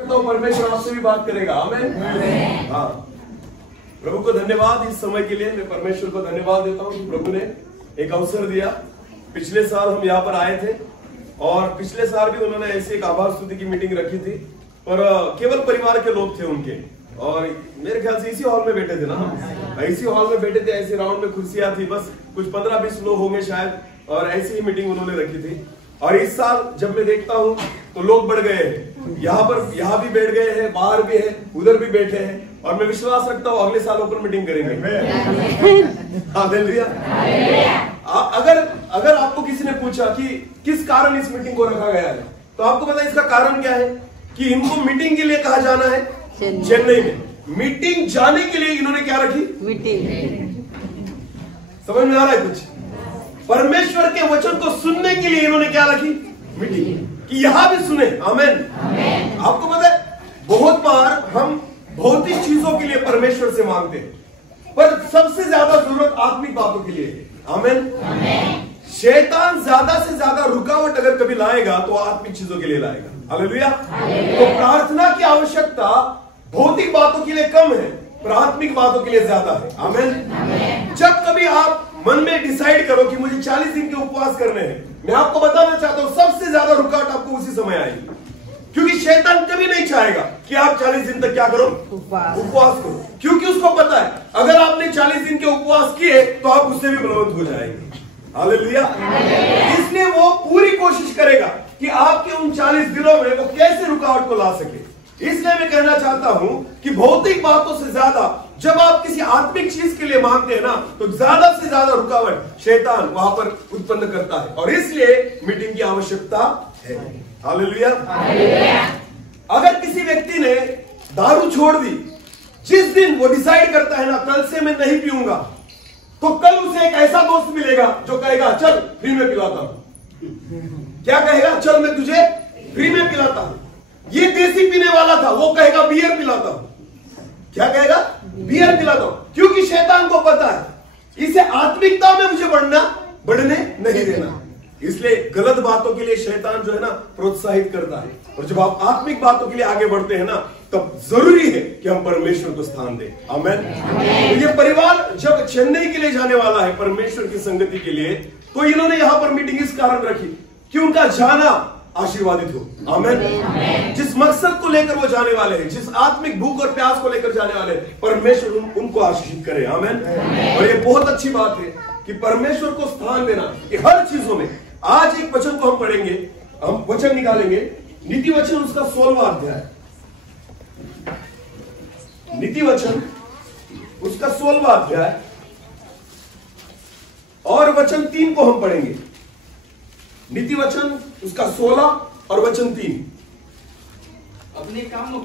तो परमेश्वर आपसे भी बात करेगा। आमीन। हाँ, प्रभु को धन्यवाद इस समय के लिए। मैं परमेश्वर को धन्यवाद देता हूँ कि प्रभु ने एक अवसर दिया। पिछले साल हम यहाँ पर आए थे और पिछले साल भी उन्होंने ऐसी एक आभार स्तुति की मीटिंग रखी थी, पर केवल परिवार के लोग थे उनके, और मेरे ख्याल से इसी हॉल में बैठे थे ना, इसी हॉल में बैठे थे, ऐसे राउंड में कुर्सियां थी, बस कुछ 15-20 लोग होंगे शायद, और ऐसी ही मीटिंग उन्होंने रखी थी। और इस साल जब मैं देखता हूँ तो लोग बढ़ गए हैं, यहाँ भी बैठ गए हैं, बाहर भी है, उधर भी बैठे हैं, और मैं विश्वास रखता हूँ अगले साल ओपन मीटिंग करेंगे। हालेलुया। अगर आपको किसी ने पूछा कि किस कारण इस मीटिंग को रखा गया है, तो आपको पता है इसका कारण क्या है? कि इनको मीटिंग के लिए कहा जाना है चेन्नई में। मीटिंग जाने के लिए इन्होंने क्या रखी? मीटिंग। समझ में आ रहा है कुछ? परमेश्वर के वचन को सुनने के लिए इन्होंने क्या रखी? मीटिंग, कि यहां भी सुने। आमीन। आपको पता है बहुत बार हम भौतिक चीजों के लिए परमेश्वर से मांगते हैं, पर सबसे ज्यादा जरूरत आत्मिक बातों के लिए है। आमीन। शैतान ज्यादा से ज्यादा रुकावट अगर कभी लाएगा तो आत्मिक चीजों के लिए लाएगा। हालेलुया। तो प्रार्थना की आवश्यकता भौतिक बातों के लिए कम है, पर आत्मिक बातों के लिए ज्यादा है। आमीन। जब कभी आप मन में डिसाइड करो कि मुझे 40 दिन के उपवास करने हैं, मैं आपको बताना चाहता हूं सबसे ज्यादा रुकावट आपको उसी समय आएगी, क्योंकि शैतान कभी नहीं चाहेगा कि आप 40 दिन तक क्या करो? उपवास करो, क्योंकि उसको पता है अगर आपने 40 दिन के उपवास किए तो आप उससे भी बलवंत हो जाएंगे। हालेलुया। इसलिए वो पूरी कोशिश करेगा कि आपके उन 40 दिनों में वो कैसे रुकावट को ला सके। इसलिए मैं कहना चाहता हूं कि भौतिक बातों से ज्यादा जब आप किसी आत्मिक चीज के लिए मांगते हैं ना, तो ज्यादा से ज्यादा रुकावट शैतान वहां पर उत्पन्न करता है, और इसलिए मीटिंग की आवश्यकता है। हालेलुया। अगर किसी व्यक्ति ने दारू छोड़ दी, जिस दिन वो डिसाइड करता है ना कल से मैं नहीं पीऊंगा, तो कल उसे एक ऐसा दोस्त मिलेगा जो कहेगा चल फ्री में पिलाता हूं। क्या कहेगा? चल मैं तुझे फ्री में पिलाता हूं। ये देसी पीने वाला था, वो कहेगा बियर पिलाता हूं। क्या कहेगा? बियर पिलाता हूं, क्योंकि शैतान को पता है इसे आत्मिकता में मुझे बढ़ने नहीं देना। इसलिए गलत बातों के लिए शैतान जो है ना प्रोत्साहित करता है, और जब आप आत्मिक बातों के लिए आगे बढ़ते हैं ना, तब जरूरी है कि हम परमेश्वर को स्थान दें। आमीन। तो ये परिवार जब चेन्नई के लिए जाने वाला है परमेश्वर की संगति के लिए, तो इन्होंने यहां पर मीटिंग इस कारण रखी कि उनका जाना आशीर्वादित हो। आमीन। जिस मकसद को लेकर वो जाने वाले हैं, जिस आत्मिक भूख और प्यास को लेकर जाने वाले हैं, परमेश्वर उनको आशीषित करे। आमीन। और ये बहुत अच्छी बात है कि परमेश्वर को स्थान देना कि हर चीजों में। आज एक वचन को हम पढ़ेंगे, हम वचन निकालेंगे, नीति वचन उसका 16वां अध्याय, नीति वचन उसका 16वां अध्याय और वचन 3 को हम पढ़ेंगे। नीति वचन उसका 16 और वचन 3। अपने कामों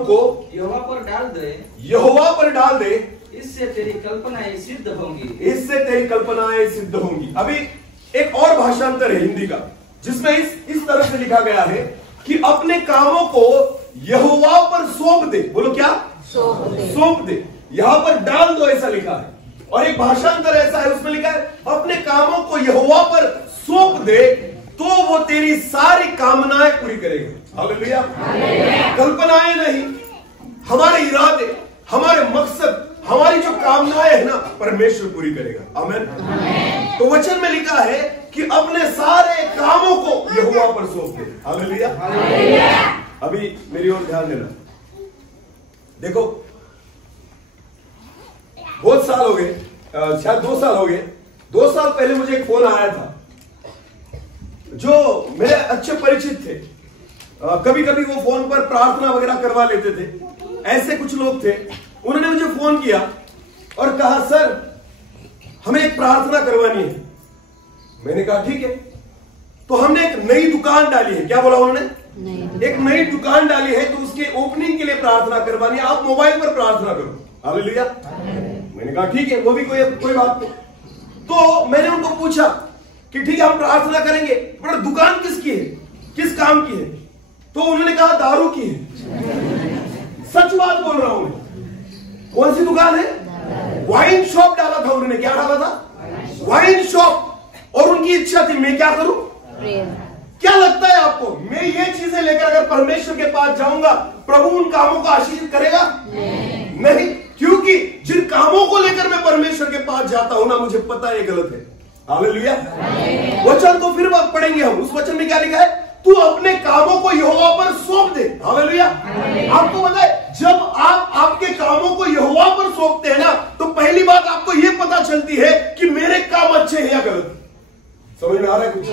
को यहोवा पर डाल दे, इससे तेरी कल्पनाएं सिद्ध होंगी। अभी एक और भाषांतर है हिंदी का, जिसमें इस तरह से लिखा गया है कि अपने कामों को यहोवा पर सौंप दे। बोलो क्या? सौंप दे। यहां पर डाल दो ऐसा लिखा है, और एक भाषांतर ऐसा है उसमें लिखा है अपने कामों को यहोवा पर सौंप दे तो वो तेरी सारी कामनाएं पूरी करेगा। हालेलुया। कल्पनाएं नहीं, हमारे इरादे, हमारे मकसद, हमारी जो कामनाएं है ना, परमेश्वर पूरी करेगा। आमीन। तो वचन में लिखा है कि अपने सारे कामों को यहोवा पर सौंप दे। हालेलुया। अभी मेरी ओर ध्यान देना। देखो बहुत साल हो गए, शायद 2 साल हो गए। 2 साल पहले मुझे एक फोन आया था, जो मेरे अच्छे परिचित थे। कभी कभी वो फोन पर प्रार्थना वगैरह करवा लेते थे। ऐसे कुछ लोग थे, उन्होंने मुझे फोन किया और कहा सर हमें एक प्रार्थना करवानी है। मैंने कहा ठीक है। तो हमने एक नई दुकान डाली है। क्या बोला उन्होंने? एक नई दुकान डाली है, तो उसके ओपनिंग के लिए प्रार्थना करवानी है, आप मोबाइल पर प्रार्थना करो। हालेलुया। मैंने कहा ठीक है, वो भी कोई बात नहीं। तो मैंने उनको पूछा कि ठीक है हम प्रार्थना करेंगे, पर दुकान किसकी है, किस काम की है? तो उन्होंने कहा दारू की है। सच बात बोल रहा हूं मैं। कौन सी दुकान है? वाइन शॉप डाला था उन्होंने। क्या डाला था? Wine shop. और उनकी इच्छा थी मैं क्या करूं? क्या लगता है आपको, मैं ये चीजें लेकर अगर परमेश्वर के पास जाऊंगा, प्रभु उन कामों को आशीषित करेगा? नहीं, क्योंकि जिन कामों को लेकर मैं परमेश्वर के पास जाता हूं ना, मुझे पता है ये गलत है। हालेलुया। वचन तो फिर पढ़ेंगे हम, उस वचन में क्या लिखा है, तू अपने कामों को यहोवा पर सौंप दे। हालेलुया। आपको पता है, जब आप आपके कामों को यहोवा पर सौंपते हैं ना, तो पहली बात आपको यह पता चलती है कि मेरे काम अच्छे हैं या गलत। समझ में आ रहा है कुछ?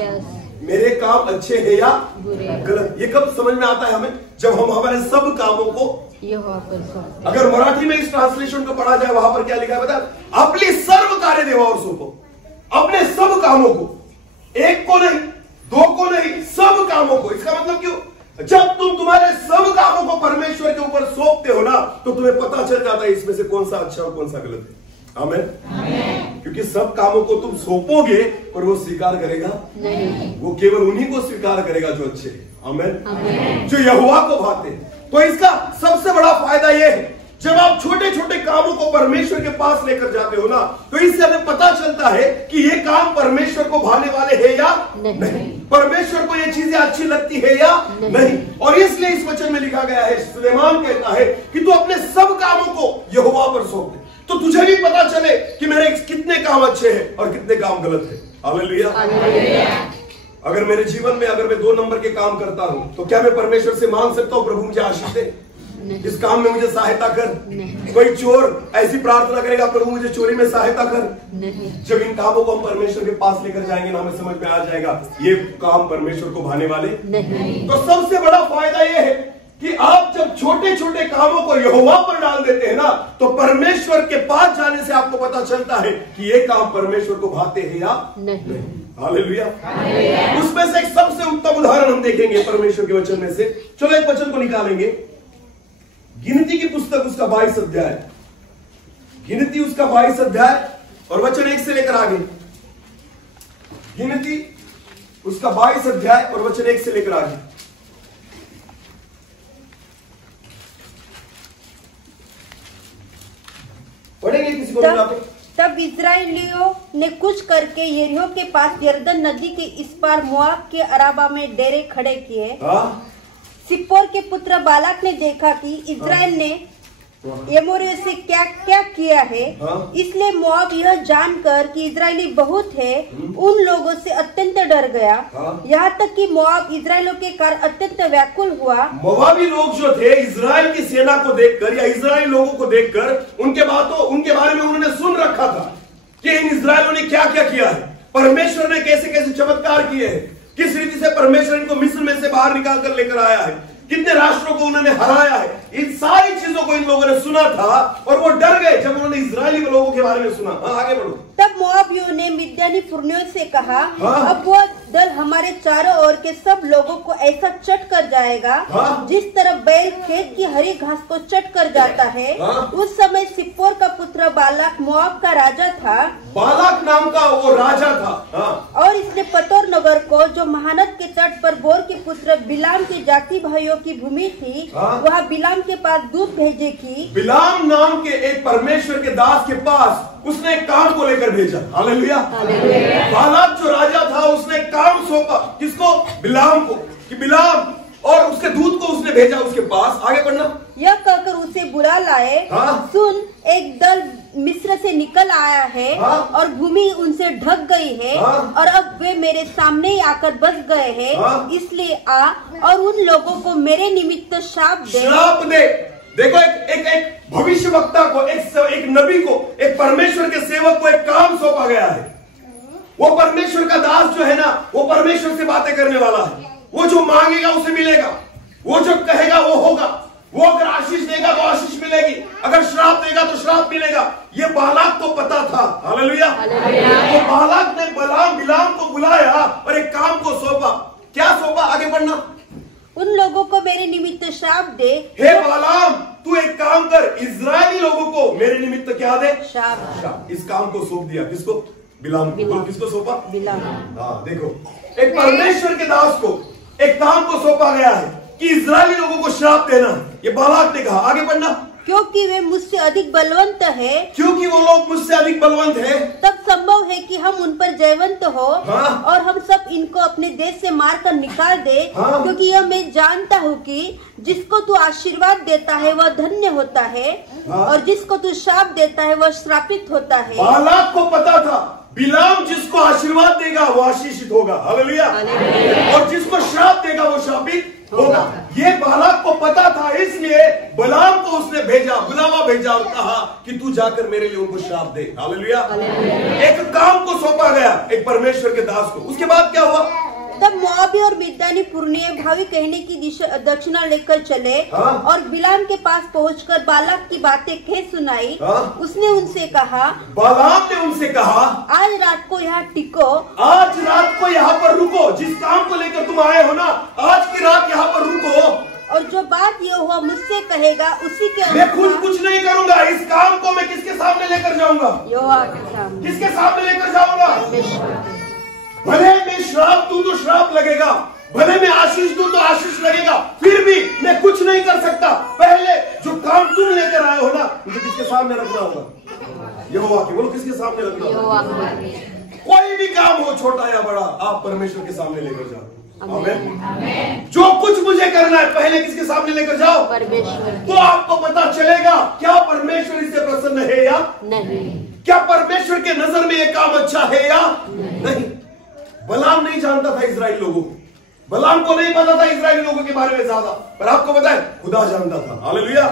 मेरे काम अच्छे हैं या गलत। ये कब समझ में आता है हमें, जब हम हमारे सब कामों को यहोवा पर सौंपते। अगर मराठी में इस ट्रांसलेशन को पढ़ा जाए, वहां पर क्या लिखा है बता, अपनी सर्व कार्य देवावर सौंपो। अपने सब कामों को, एक को नहीं, दो को नहीं, सब कामों को। इसका मतलब क्यों, जब तुम तुम्हारे सब कामों को परमेश्वर के ऊपर सौंपते हो ना, तो तुम्हें पता चल जाता है इसमें से कौन सा अच्छा और कौन सा गलत है। आमीन। क्योंकि सब कामों को तुम सौंपोगे और वो स्वीकार करेगा नहीं, वो केवल उन्हीं को स्वीकार करेगा जो अच्छे हैं। आमीन। जो यहोवा को भाते। तो इसका सबसे बड़ा फायदा यह है, जब आप छोटे छोटे कामों को परमेश्वर के पास लेकर जाते हो ना, तो इससे हमें पता चलता है कि ये काम परमेश्वर को भाने वाले हैं या नहीं, परमेश्वर को ये चीजें अच्छी लगती है या नहीं। और इसलिए इस वचन में लिखा गया है, सुलेमान कहता है कि तू अपने सब कामों को यहोवा पर सौंप दे, तो तुझे भी पता चले कि मेरे कितने काम अच्छे हैं और कितने काम गलत है। हालेलुया। अगर मेरे जीवन में अगर मैं 2 नंबर के काम करता हूं, तो क्या मैं परमेश्वर से मांग सकता हूं, प्रभु मुझे आशीष दे, इस काम में मुझे सहायता कर? कोई चोर ऐसी प्रार्थना करेगा, प्रभु मुझे चोरी में सहायता कर? नहीं। जब इन कामों को हम परमेश्वर के पास लेकर जाएंगे ना, हमें समझ में आ जाएगा ये काम परमेश्वर को भाने वाले नहीं। तो सबसे बड़ा फायदा ये है कि आप जब छोटे छोटे कामों को यहोवा पर डाल देते हैं ना, तो परमेश्वर के पास जाने से आपको पता चलता है कि ये काम परमेश्वर को भाते हैं या नहीं। हालेलुया। उसमें से एक सबसे उत्तम उदाहरण हम देखेंगे परमेश्वर के वचन में से। चलो एक वचन को निकालेंगे, गिनती की पुस्तक उसका 22 अध्याय, गिनती उसका 22 अध्याय और वचन 1 से लेकर आगे। गिनती उसका 22 अध्याय और वचन 1 से लेकर आगे। पढ़ेंगे किसी को तब इस्राएलियों ने कुछ करके यरीहो के पास यरदन नदी के इस पार मोआब के अराबा में डेरे खड़े किए। सिप्पोर के पुत्र बालाक ने देखा कि इस्राएल ने एमोरियों से क्या क्या किया है, इसलिए मोआब यह जानकर कि इजरायली बहुत है, उन लोगों से अत्यंत डर गया। यहाँ तक कि मोआब इजरायलियों के कारण अत्यंत व्याकुल हुआ। मोआबी लोग जो थे, इजराइल की सेना को देखकर या इजराइली लोगों को देखकर उनके बारे में उन्होंने सुन रखा था कि इन इजरायलियों ने क्या क्या किया है, परमेश्वर ने कैसे कैसे चमत्कार किए हैं, किस रीति से परमेश्वर इनको मिस्र में से बाहर निकाल कर लेकर आया है, कितने राष्ट्रों को उन्होंने हराया है। इन सारी चीजों को इन लोगों ने सुना था और वो डर गए जब उन्होंने इजरायली लोगों के बारे में सुना। आगे बढ़ो। तब मोआबियों ने मिद्यानी पुरनियों से कहा, अब वह दल हमारे चारों ओर के सब लोगों को ऐसा चट कर जाएगा जिस तरह बैल खेत की हरी घास को चट कर जाता है। उस समय सिप्पोर का पुत्र बालाक मोआब का राजा था। बालाक नाम का वो राजा था। और इसने पतोर नगर को, जो महानद के तट पर बोर के पुत्र बिलाम के जाति भाइयों की भूमि थी, वहाँ बिलाम के पास दूत भेजे की। बिलाम नाम के एक परमेश्वर के दास के पास उसने एक काम को लेकर भेजा। हालेलुया। बालाक जो राजा था, उसने काम सौंपा किसको? बिलाम को, कि बिलाम, और उसके दूत को उसने भेजा उसके पास। आगे बढ़ना। यह कहकर उसे बुला लाए, सुन, एक दल मिस्र से निकल आया है और भूमि उनसे ढक गई है और अब वे मेरे सामने ही आकर बस गए हैं, इसलिए आ और उन लोगों को मेरे निमित्त शाप दे। देखो, एक भविष्य वक्ता को, एक नबी को, एक परमेश्वर के सेवक को एक काम सौंपा गया है। वो परमेश्वर का दास जो है ना, वो परमेश्वर से बातें करने वाला है। वो जो मांगेगा उसे मिलेगा, वो जो कहेगा वो होगा। वो अगर आशीष देगा तो आशीष मिलेगी, अगर श्राप देगा तो श्राप मिलेगा। ये बालाक को पता था। हालेलुया। तो बालाक ने बिलाम को बुलाया और एक काम को सौंपा। क्या सौंपा? आगे बढ़ना। उन लोगों को मेरे निमित्त श्राप दे। हे बालाम, तू एक काम कर, इजरायली लोगों को मेरे निमित्त क्या दे? श्राप। इस काम को सौंप दिया। किसको? बिलाम को। किसको सौंपा? बिलाम। हाँ, देखो, एक परमेश्वर के दास को एक काम को सौंपा गया है कि इजरायली लोगों को श्राप देना। ये बालाक ने कहा। आगे बढ़ना। क्योंकि वे मुझसे अधिक बलवंत है, क्योंकि वो लोग मुझसे अधिक बलवंत है, तब संभव है कि हम उन पर जयवंत हो और हम सब इनको अपने देश से मार कर निकाल दे। क्योंकि यह मैं जानता हूँ कि जिसको तू आशीर्वाद देता है वह धन्य होता है और जिसको तू श्राप देता है वह श्रापित होता है। बालाक को पता था बिलाम जिसको आशीर्वाद देगा वो आशीषित होगा, हालेलुया, और जिसको श्राप देगा वो श्रापित होगा। ये बालाक को पता था, इसलिए बलाम को उसने भेजा, बुलावा भेजा और कहा कि तू जाकर मेरे लिए उनको श्राप दे, हालेलुया। एक काम को सौंपा गया एक परमेश्वर के दास को। उसके बाद क्या हुआ? तब मोआबी और मिद्यानी पुरनिये भावी कहने की दिशा दक्षिणा लेकर चले और बिलाम के पास पहुंचकर बालाक की बातें कह सुनाई। उसने उनसे कहा, बालाम ने उनसे कहा, आज रात को यहाँ टिको, आज रात को यहाँ पर रुको, जिस काम को लेकर तुम आए हो ना, आज की रात यहाँ पर रुको, और जो बात ये हुआ मुझसे कहेगा उसी के मैं खुद कुछ नहीं करूंगा। इस काम को मैं किसके सामने लेकर जाऊंगा? यहोवा के सामने। किसके सामने लेकर जाऊंगा? भले मैं श्राप दूं तो श्राप लगेगा, भले मैं आशीष दूं तो आशीष लगेगा, फिर भी मैं कुछ नहीं कर सकता। पहले जो काम तुम लेकर आए हो ना, मुझे किसके सामने रखना होगा? यहोवा के। बोलो, किसके सामने रखना होगा? कोई भी काम हो, छोटा या बड़ा, आप परमेश्वर के सामने लेकर जाओ। आमीन। जो कुछ मुझे करना है पहले किसके सामने लेकर जाओ? परमेश्वर। तो आपको पता चलेगा क्या परमेश्वर इससे प्रसन्न है या नहीं, क्या परमेश्वर के नजर में यह काम अच्छा है या नहीं। बलाम नहीं जानता था इजराइल लोगों को, बलाम को नहीं पता था इजराइल लोगों के बारे में ज्यादा, पर आपको पता है खुदा जानता था, हालेलुया।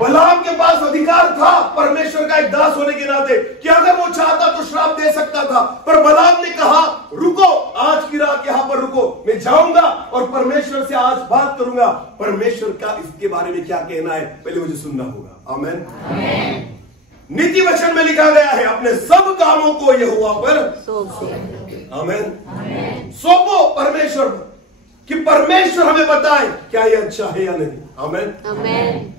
बलाम के पास अधिकार था परमेश्वर का एक दास होने के नाते कि अगर वो चाहता तो श्राप दे सकता था, पर बलाम ने कहा रुको, आज की रात यहाँ पर रुको, मैं जाऊंगा और परमेश्वर से आज बात करूंगा। परमेश्वर का इसके बारे में क्या कहना है पहले मुझे सुनना होगा। आमीन। नीति वचन में लिखा गया है अपने सब कामों को यहोवा पर आमीन सौंपो परमेश्वर पर, कि परमेश्वर हमें बताए क्या ये अच्छा है या नहीं। आमीन।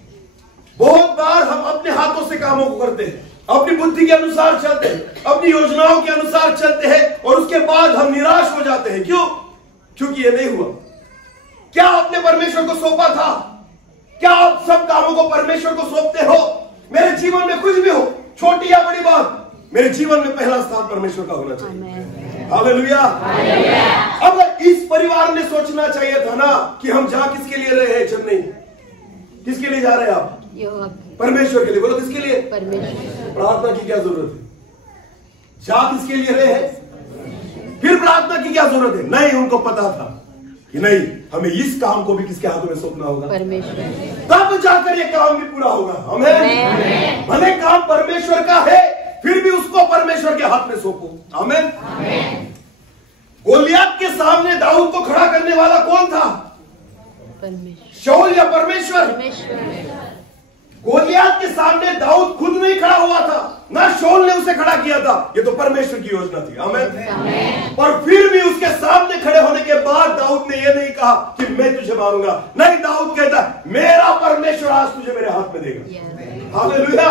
बहुत बार हम अपने हाथों से कामों को करते हैं, अपनी बुद्धि के अनुसार चलते हैं, अपनी योजनाओं के अनुसार चलते हैं और उसके बाद हम निराश हो जाते हैं। क्यों? क्योंकि ये नहीं हुआ। क्या आपने परमेश्वर को सौंपा था? क्या आप सब कामों को परमेश्वर को सौंपते हो? मेरे जीवन में कुछ भी हो, छोटी या बड़ी बात, मेरे जीवन में पहला स्थान परमेश्वर का होना चाहिए। हालेलुया। अब इस परिवार ने सोचना चाहिए था ना कि हम जा किसके लिए रहे हैं चेन्नई? किसके लिए जा रहे हैं आप? परमेश्वर के लिए। बोलो, किसके लिए? परमेश्वर। प्रार्थना की क्या जरूरत है? जा किसके लिए रहे हैं? फिर प्रार्थना की क्या जरूरत है? नहीं, उनको पता था कि नहीं, हमें इस काम को भी किसके हाथों में सौंपना होगा? परमेश्वर। तब जाकर ये काम भी पूरा होगा। हमें भले काम परमेश्वर का है, फिर भी उसको परमेश्वर के हाथ में सौंपो। आमीन। गोलियत के सामने दाऊद को खड़ा करने वाला कौन था? शाऊल या परमेश्वर? गोलियत के सामने दाऊद खुद नहीं खड़ा हुआ था, ना शाऊल ने उसे खड़ा किया था, ये तो परमेश्वर की योजना थी। आमीन। पर फिर भी उसके सामने खड़े होने के बाद दाऊद ने यह नहीं कहा कि मैं तुझे मारूंगा। नहीं, दाऊद कहता मेरा परमेश्वर आज तुझे मेरे हाथ में देगा। हालेलुया।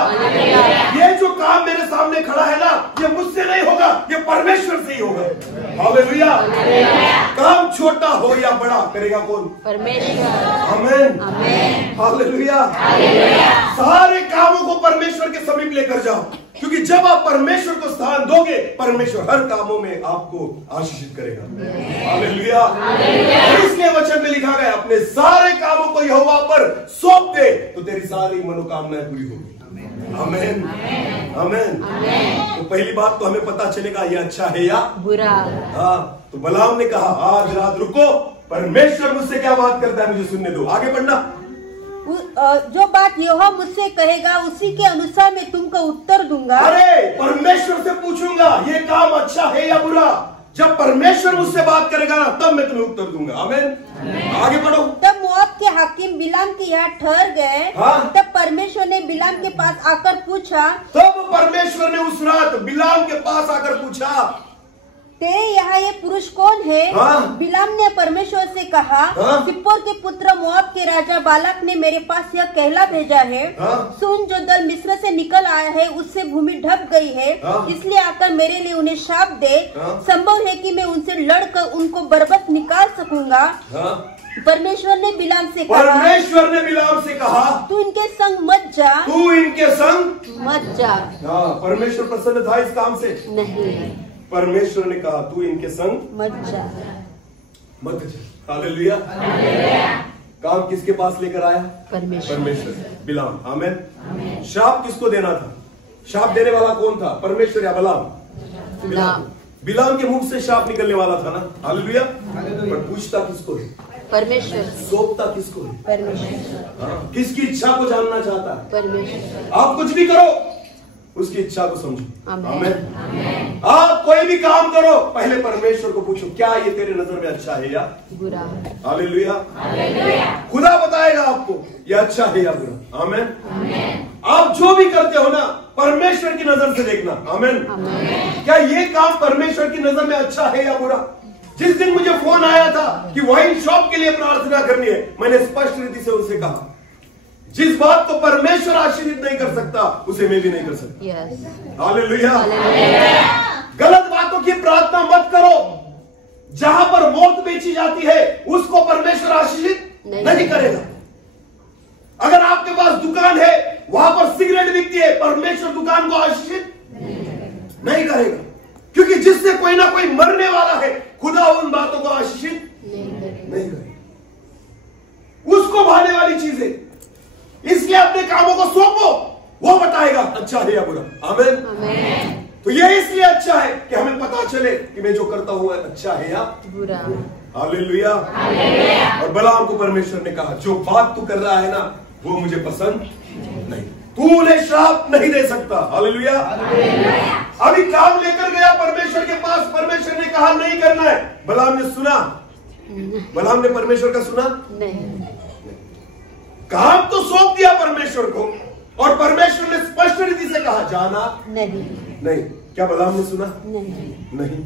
ये जो काम मेरे सामने खड़ा है ना, ये मुझसे नहीं होगा, ये परमेश्वर से ही होगा। हालेलुया। काम छोटा हो या बड़ा करेगा कौन? परमेश्वर। आमीन। हालेलुया। सारे कामों को परमेश्वर के समीप लेकर जाओ, क्योंकि जब आप परमेश्वर को स्थान दोगे, परमेश्वर हर कामों में आपको आशीषित करेगा। हालेलुया। इसलिए वचन में लिखा गया अपने सारे कामों को यहोवा पर सौंप दे तो तेरी सारी मनोकामनाएं पूरी होगी। आमीन। आमीन। तो पहली बात तो हमें पता चलेगा ये अच्छा है या बुरा। हाँ, तो बलाम ने कहा आज रात रुको, परमेश्वर मुझसे क्या बात करता है मुझे सुनने दो। आगे बढ़ना। जो बात यहोवा मुझसे कहेगा उसी के अनुसार मैं तुमको उत्तर दूंगा। अरे परमेश्वर से पूछूंगा ये काम अच्छा है या बुरा। जब परमेश्वर मुझसे बात करेगा ना, तब मैं तुम्हें उत्तर दूंगा। आमीन। आगे बढ़ो। तब मोआब के हाकिम बिलाम के यहाँ ठहर गए। तब परमेश्वर ने बिलाम के पास आकर पूछा। तब परमेश्वर ने उस रात बिलाम के पास आकर पूछा। तेरे यहाँ ये पुरुष कौन है? हाँ? बिलाम ने परमेश्वर से कहा, हाँ? सिप्पोर के पुत्र मोआब के राजा बालाक ने मेरे पास यह कहला भेजा है, हाँ? सुन, जो दल मिस्र से निकल आया है उससे भूमि ढक गई है, हाँ? इसलिए आकर मेरे लिए उन्हें शाप दे। हाँ? संभव है कि मैं उनसे लड़कर उनको बर्बस निकाल सकूंगा। हाँ? परमेश्वर ने बिलाम से कहा, परमेश्वर ने बिलाम से कहा, तू इनके संग मत जा, तू इनके संग मत जा। हाँ, परमेश्वर प्रसन्न था इस काम से। नहीं, परमेश्वर ने कहा तू इनके संग मत जा, मत जा। हालेलुया। काम किसके पास लेकर आया? परमेश्वर। बिलाम। आमीन। शाप किसको देना था? शाप देने वाला कौन था? परमेश्वर या बिलाम? बिलाम के मुख से शाप निकलने वाला था ना। हालेलुया। पर पूछता किसको है? परमेश्वर। सौंपता किसको है? परमेश्वर। हाँ, किसकी इच्छा को जानना चाहता है? परमेश्वर। आप कुछ भी करो, उसकी इच्छा को समझो। आमीन। आप कोई भी काम करो, पहले परमेश्वर को पूछो, क्या ये तेरे नजर में अच्छा है या बुरा? हालेलुया। खुदा बताएगा आपको ये अच्छा है या बुरा। आमीन। आप जो भी करते हो ना, परमेश्वर की नजर से देखना। आमीन। क्या ये काम परमेश्वर की नजर में अच्छा है या बुरा? जिस दिन मुझे फोन आया था कि वाइन शॉप के लिए प्रार्थना करनी है, मैंने स्पष्ट रीति से उनसे कहा, जिस बात को परमेश्वर आशीर्वाद नहीं कर सकता, उसे मैं भी नहीं कर सकता। हालेलुया। गलत बातों की प्रार्थना मत करो। जहां पर मौत बेची जाती है, उसको परमेश्वर आशीर्वाद नहीं करेगा। अगर आपके पास दुकान है, वहां पर सिगरेट बिकती है, परमेश्वर दुकान को आशीर्वाद नहीं करेगा, क्योंकि जिससे कोई ना कोई मरने वाला है, खुदा उन बातों को आशीर्वाद नहीं करेगा। उसको भाने वाली चीजें, इसलिए अपने कामों को सौंपो, वो बताएगा अच्छा है या बुरा। आमीन। तो ये इसलिए अच्छा है कि हमें पता चले कि मैं जो करता हूं अच्छा है या बुरा। हालेलुया। और बलाम को परमेश्वर ने कहा, जो बात तू कर रहा है ना, वो मुझे पसंद नहीं, तू उन्हें श्राप नहीं दे सकता। हालेलुया। अभी काम लेकर गया परमेश्वर के पास, परमेश्वर ने कहा नहीं करना है। बलाम ने सुना? बलाम ने परमेश्वर का सुना? नहीं। काम तो सौंप दिया परमेश्वर को, और परमेश्वर ने स्पष्ट रीति से कहा जाना नहीं। क्या बलाम ने सुना? नहीं।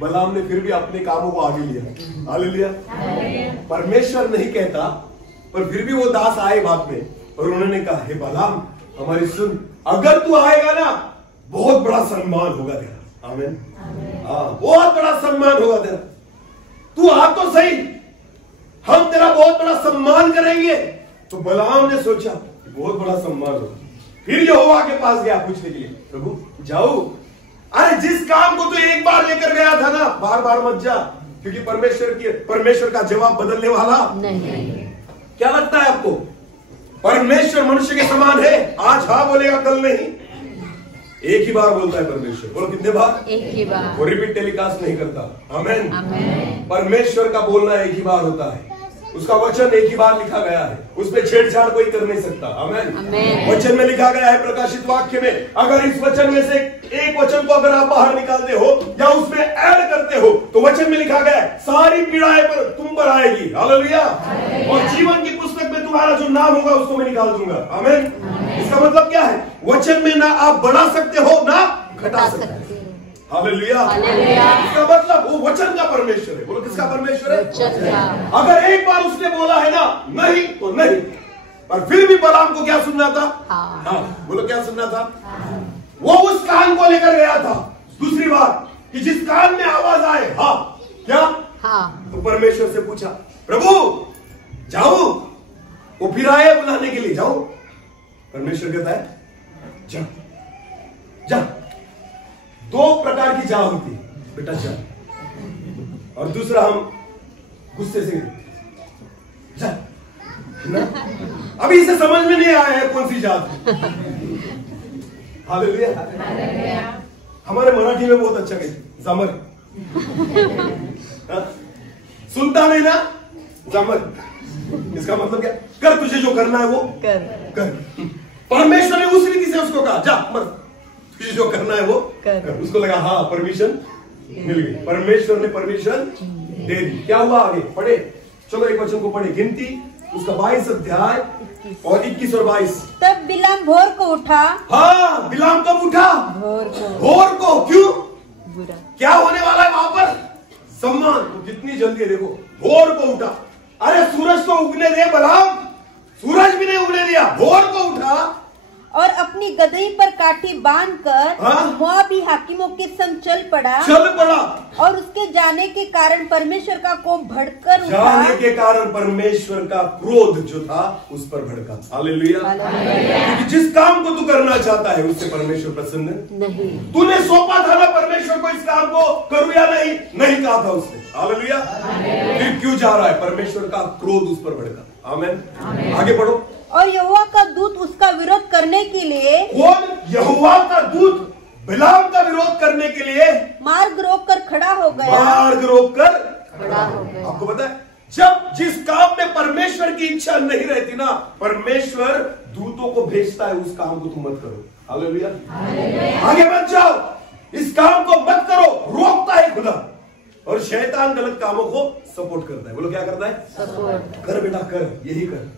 बलाम ने फिर भी अपने कामों को आगे लिया। हालेलुया। परमेश्वर नहीं कहता, पर फिर भी वो दास आए बात में, और उन्होंने कहा, हे बलाम, हमारी सुन, अगर तू आएगा ना, बहुत बड़ा सम्मान होगा तेरा। आमीन। हाँ, बहुत बड़ा सम्मान होगा तेरा। तू आ तो सही, हम तेरा बहुत बड़ा सम्मान करेंगे। तो बलाम ने सोचा बहुत बड़ा सम्मान होगा। फिर यहोवा के पास गया पूछने के लिए, प्रभु जाओ, अरे जिस काम को तो एक बार लेकर गया था ना, बार बार मत जा, क्योंकि परमेश्वर का जवाब बदलने वाला नहीं। क्या लगता है आपको? परमेश्वर मनुष्य के समान है? आज हाँ बोलेगा, कल नहीं। एक ही बार बोलता है परमेश्वर। बोलो कितने बार? एक ही बार। वो रिपीट टेलीकास्ट नहीं करता। आमीन। परमेश्वर का बोलना एक ही बार होता है, उसका वचन एक ही बार लिखा गया है, उसमें छेड़छाड़ कोई कर नहीं सकता। आमीन। वचन में लिखा गया है, प्रकाशित वाक्य में, अगर इस वचन में से एक वचन को अगर आप बाहर निकालते हो या उसमें ऐड करते हो, तो वचन में लिखा गया है सारी पीड़ाएं पर तुम पर आएगी। हालेलुया। और जीवन की पुस्तक में तुम्हारा जो नाम होगा उसको मैं निकाल दूंगा। आमीन। इसका मतलब क्या है? वचन में ना आप बढ़ा सकते हो ना घटा सकते हो। हालेलुया। इसका मतलब वो वचन का परमेश्वर है। बोलो किसका परमेश्वर है? अगर एक बार उसने बोला है ना नहीं तो नहीं, पर फिर भी बलाम को क्या सुनना था? हाँ। बोलो क्या सुनना था? वो उस कान को लेकर गया था। दूसरी बात कि जिस कान में आवाज आए, हाँ क्या? हाँ। तो परमेश्वर से पूछा, प्रभु जाओ, वो फिर आए बुलाने के लिए, जाओ। परमेश्वर कहता है जा जा। दो प्रकार की जा होती है बेटा, जा। और दूसरा हम गुस्से से जा ना? अभी इसे समझ में नहीं आया है कौन सी जात है। हालेलुया। हमारे मराठी में बहुत अच्छा कहते जमर। सुनता नहीं ना? जमर। इसका मतलब क्या? कर, तुझे जो करना है वो कर। परमेश्वर ने उस रीति से उसको कहा जा मर, तुझे जो करना है वो कर। उसको लगा हाँ परमिशन मिल गई, परमेश्वर ने परमिशन दे दी। क्या हुआ आगे? पढ़े, चलो एक वचन को पढ़े, गिनती उसका 22 अध्याय और 21 और 22। तब बिलाम भोर को उठा। हाँ, बिलाम कब उठा? भोर को। क्यों? बुरा। क्या होने वाला है वहां पर? सम्मान। तो कितनी जल्दी है देखो, भोर को उठा। अरे सूरज तो उगने दे बलराम, सूरज भी नहीं उगने दिया, भोर को उठा और अपनी गदही पर काठी बांधकर मोआबी हाकिमों के संग चल पड़ा और उसके जाने के कारण परमेश्वर का कोप भड़कर उठा। जाने के कारण परमेश्वर का क्रोध जो था उस पर भड़का। हालेलुया। क्योंकि जिस काम को तू करना चाहता है उससे परमेश्वर प्रसन्न नहीं। तूने सौंपा था ना परमेश्वर को इस काम को करूं या नहीं, नहीं कहा था उसने। हालेलुया। फिर क्यों जा रहा है? परमेश्वर का क्रोध उस पर भड़का। आमीन। आगे बढ़ो। और यहोवा का दूत उसका विरोध करने के लिए, कौन? यहोवा का दूत बिलाम का विरोध करने के लिए मार्ग रोककर खड़ा हो गया। मार्ग रोककर खड़ा हो गया। आपको पता है, जब जिस काम में परमेश्वर की इच्छा नहीं रहती ना, परमेश्वर दूतों को भेजता है उस काम को तुम मत करो। हालेलुया। आगे मत जाओ, इस काम को मत करो, रोकता है खुदा। और शैतान गलत कामों को सपोर्ट करता है। बोलो क्या करता है? सपोर्ट। कर बेटा कर, यही कर,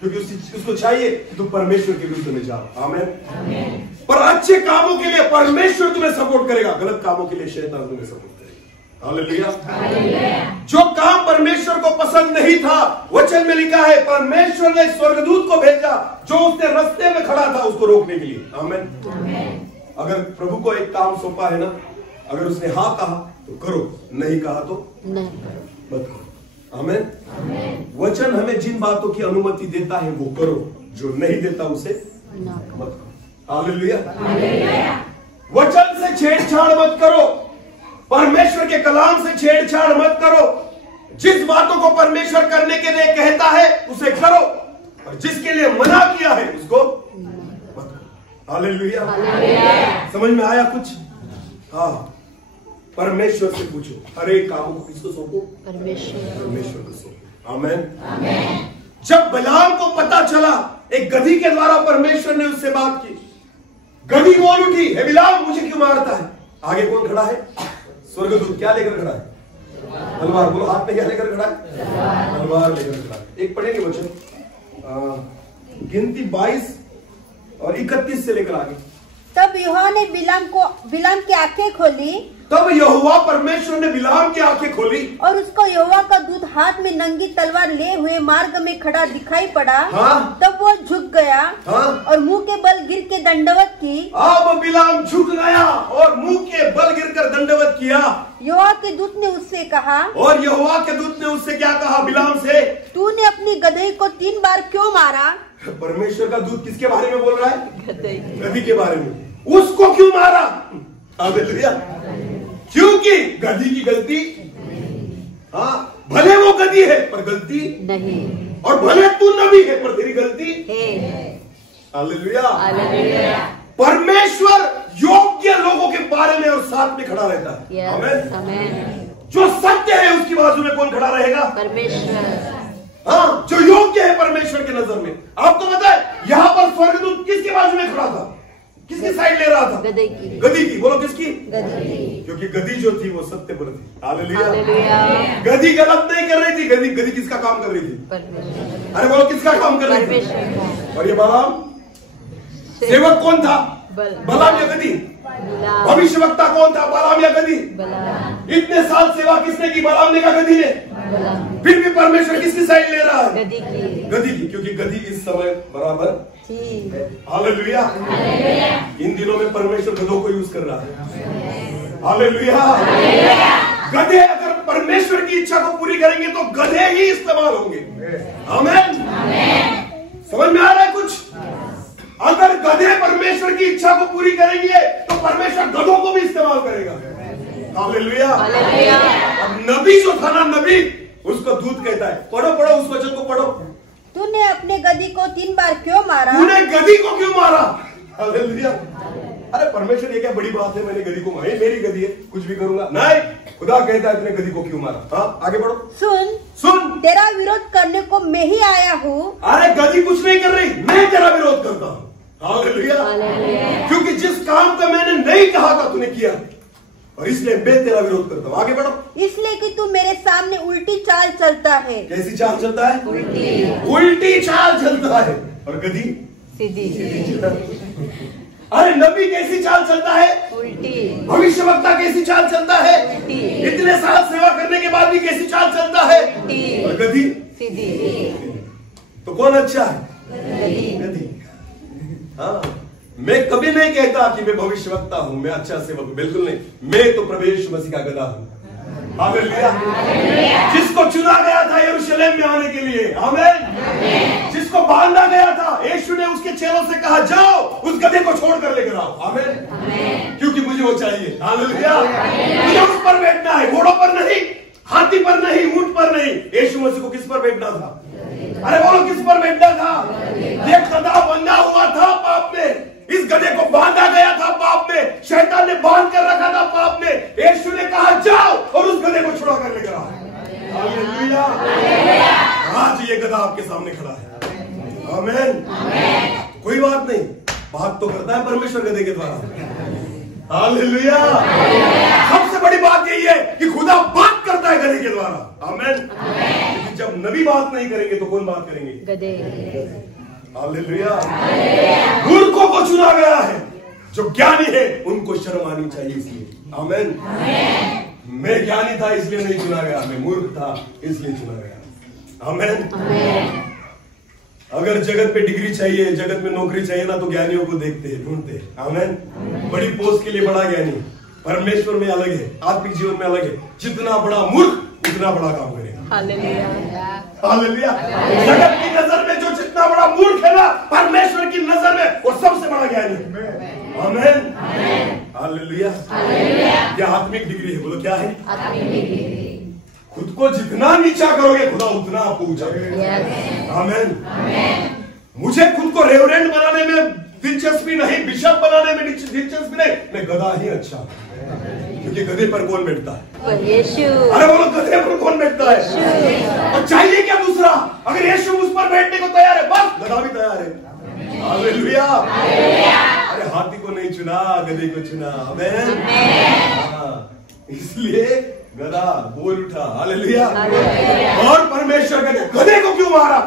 क्योंकि उसको चाहिए कि तुम परमेश्वर के विरुद्ध में जाओ। आमीन। पर अच्छे कामों के लिए परमेश्वर तुम्हें सपोर्ट करेगा, गलत कामों के लिए शैतान तुम्हें सपोर्ट करेगा। हालेलुया। जो काम परमेश्वर को पसंद नहीं था, वचन में लिखा है परमेश्वर ने स्वर्गदूत को भेजा जो उसने रास्ते में खड़ा था उसको रोकने के लिए। आमीन। अगर प्रभु को एक काम सौंपा है ना, अगर उसने हाँ कहा तो करो, नहीं कहा तो नहीं मत करो। आमीन। वचन हमें जिन बातों की अनुमति देता है वो करो, जो नहीं देता उसे मत करो। हालेलुया। वचन से छेड़छाड़ मत करो, परमेश्वर के कलाम से छेड़छाड़ मत करो। जिस बातों को परमेश्वर करने के लिए कहता है उसे करो, और जिसके लिए मना किया है उसको मत करो। हालेलुया। समझ में आया कुछ? हाँ। परमेश्वर से पूछो, हर एक काम को किसको सौंपो? परमेश्वर को सौंपो। आमीन। जब बिलाम को पता चला, एक गधी के द्वारा परमेश्वर ने उससे बात की, गधी बोल उठी, हे बिलाम मुझे क्यों मारता है? आगे कौन खड़ा है? स्वर्गदूत। क्या लेकर खड़ा है? तलवार। बोलो हाथ में क्या लेकर खड़ा है? तलवार लेकर खड़ा है। एक पढ़ेंगे वचन, गिनती 22 और 31 से लेकर आगे। तब यहोवा ने बिलाम की आंखें खोली। तब यहोवा परमेश्वर ने बिलाम की आंखें खोली और उसको यहोवा का दूत हाथ में नंगी तलवार ले हुए मार्ग में खड़ा दिखाई पड़ा। हाँ? तब वो झुक गया। हाँ? और मुंह के बल गिर के दंडवत की। अब बिलाम झुक गया और मुंह के बल गिरकर दंडवत किया। यहोवा के दूत ने उससे कहा, और यहोवा के दूत ने उससे क्या कहा? बिलाम से, तूने अपनी गदही को 3 बार क्यों मारा? परमेश्वर का दूत किसके बारे में बोल रहा है? गधी के बारे में। उसको क्यों मारा? हालेलुया। क्योंकि गधी की गलती, हाँ, भले वो गधी है पर गलती नहीं, और भले तू नबी है पर तेरी गलती है। हालेलुया। परमेश्वर योग्य लोगों के बारे में और साथ में खड़ा रहता है। आमीन। जो सत्य है उसकी बाजू में कौन खड़ा रहेगा? परमेश्वर। हाँ, जो योग्य है परमेश्वर के नजर में। आपको पता है यहाँ पर स्वर्गदूत किसके बाजू में खड़ा था? किसकी साइड ले रहा था? गधी की। गधी की। बोलो किसकी? गधी। क्योंकि गधी जो थी वो सत्य पर थी। हालेलुया। गधी गलत नहीं कर रही थी। गधी किसका काम कर रही थी? अरे बोलो किसका काम कर रही थी? और ये बलाम सेवक कौन था? बलाम या गधी? भविष्यवक्ता कौन था? बलाम या गधी? इतने साल सेवा किसने की? बलाम ने कहा गधी ने। फिर भी परमेश्वर किसकी साइड ले रहा है? गधी की। क्योंकि गधी इस समय बराबर हालेलुया। इन दिनों में परमेश्वर गधों को यूज कर रहा है। हालेलुया। गधे अगर परमेश्वर की इच्छा को पूरी करेंगे तो गधे ही इस्तेमाल होंगे। आमीन। समझ में आ रहा है कुछ? अगर गधे परमेश्वर की इच्छा को पूरी करेंगे तो परमेश्वर गधों को भी इस्तेमाल करेगा। हालेलुया। अब नबी जो था ना, नबी, उसको दूत कहता है। पढ़ो उस वचन को पढ़ो। तूने अपने गधी को 3 बार क्यों मारा? तूने गधी को क्यों मारा? हालेलुया। अरे परमेश्वर ये क्या बड़ी बात है, मैंने गधी को मारा, मेरी गधी है, कुछ भी करूंगा? नहीं, खुदा कहता है तूने गधी को क्यों मारा? हाँ, आगे बढ़ो। सुन, तेरा विरोध करने को मैं ही आया हूँ। अरे गधी कुछ नहीं कर रही, मैं तेरा विरोध करता हूँ। हालेलुया। क्योंकि जिस काम को मैंने नहीं कहा था तूने किया, और इसलिए मैं तेरा विरोध करता हूँ। आगे बढ़ो। इसलिए कि तू मेरे सामने उल्टी चाल चलता है। कैसी चाल चलता है? उल्टी चाल चलता है। और गधी सीधी। अरे नबी कैसी चाल चलता है? उल्टी। भविष्यवक्ता कैसी चाल चलता है? उल्टी। इतने साल सेवा करने के बाद भी कैसी चाल चलता है? उल्टी। और गधी? सीधी। तो कौन अच्छा है? गधी। हाँ, मैं कभी नहीं कहता कि मैं भविष्यवक्ता हूं, मैं अच्छा सेवक हूं, बिल्कुल नहीं। मैं तो प्रभु यीशु मसीह का गधा हूं। हालेलुया। जिसको चुना गया था यरूशलेम में आने के लिए, आमीन। जिसको बांधा गया था, यीशु ने उसके चेलों से कहा जाओ उस गधे को छोड़कर लेकर आओ, आमीन। क्योंकि मुझे वो चाहिए। हालेलुया। मुझे उस पर बैठना है, घोड़ों पर नहीं, हाथी पर नहीं, ऊंट पर नहीं। यीशु मसीह को किस पर बैठना था? अरे बोलो, किस पर बैठना था? ये गधा बंधा हुआ था पाप में, इस गधे को बांधा गया था पाप में, शैतान ने बांध कर रखा था पाप में। यीशु ने कहा जाओ और उस गधे को छुड़ा कर लेकर आओ। हालेलुया। आज ये गधा आपके सामने खड़ा है, आमीन। कोई बात नहीं, बात तो करता है परमेश्वर गधे के द्वारा। हालेलुया। सबसे बड़ी बात यही है कि खुदा बात करता है गधे के द्वारा, आमीन। जब नबी बात नहीं करेंगे तो कौन बात करेंगे? गधे। हालेलुया। मूर्खों को चुना गया है, जो ज्ञानी है उनको शर्म आनी चाहिए, इसलिए, आमीन। मैं ज्ञानी था इसलिए नहीं चुना गया, मैं मूर्ख था इसलिए चुना गया, आमीन। अगर जगत पे डिग्री चाहिए, जगत में नौकरी चाहिए ना, तो ज्ञानियों को देखते हैं, ढूंढते हैं, आमीन। बड़ी पोस्ट के लिए बड़ा ज्ञानी, परमेश्वर में अलग है, आत्मिक जीवन में अलग है। जितना बड़ा मूर्ख उतना बड़ा काम करेगा। हालेलुया। जगत की नजर में जो जितना बड़ा मूर्ख है ना, परमेश्वर की नजर में वो सबसे बड़ा ज्ञानी है, आमीन। हालेलुया। क्या आत्मिक डिग्री है? बोलो क्या है? आत्मिक डिग्री। खुद को जितना नीचा करोगे खुदा उतना आपको ऊंचा करेगा, आमीन। मुझे खुद को रेवरेंड बनाने में दिलचस्पी नहीं, बिशप बनाने में दिलचस्पी नहीं, मैं गधा ही अच्छा, क्योंकि गधे पर कौन बैठता है? यीशु। अरे बोलो, गधे पर कौन बैठता है? और चाहिए क्या दूसरा? अगर यीशु उस पर बैठने को तैयार है, बस गधा भी तैयार है। हालेलुया। अरे हाथी को नहीं चुना, गधे को चुना, आमीन। इसलिए गधा बोल उठा, हालेलुया। और परमेश्वर कहते गधे को क्यों मारा?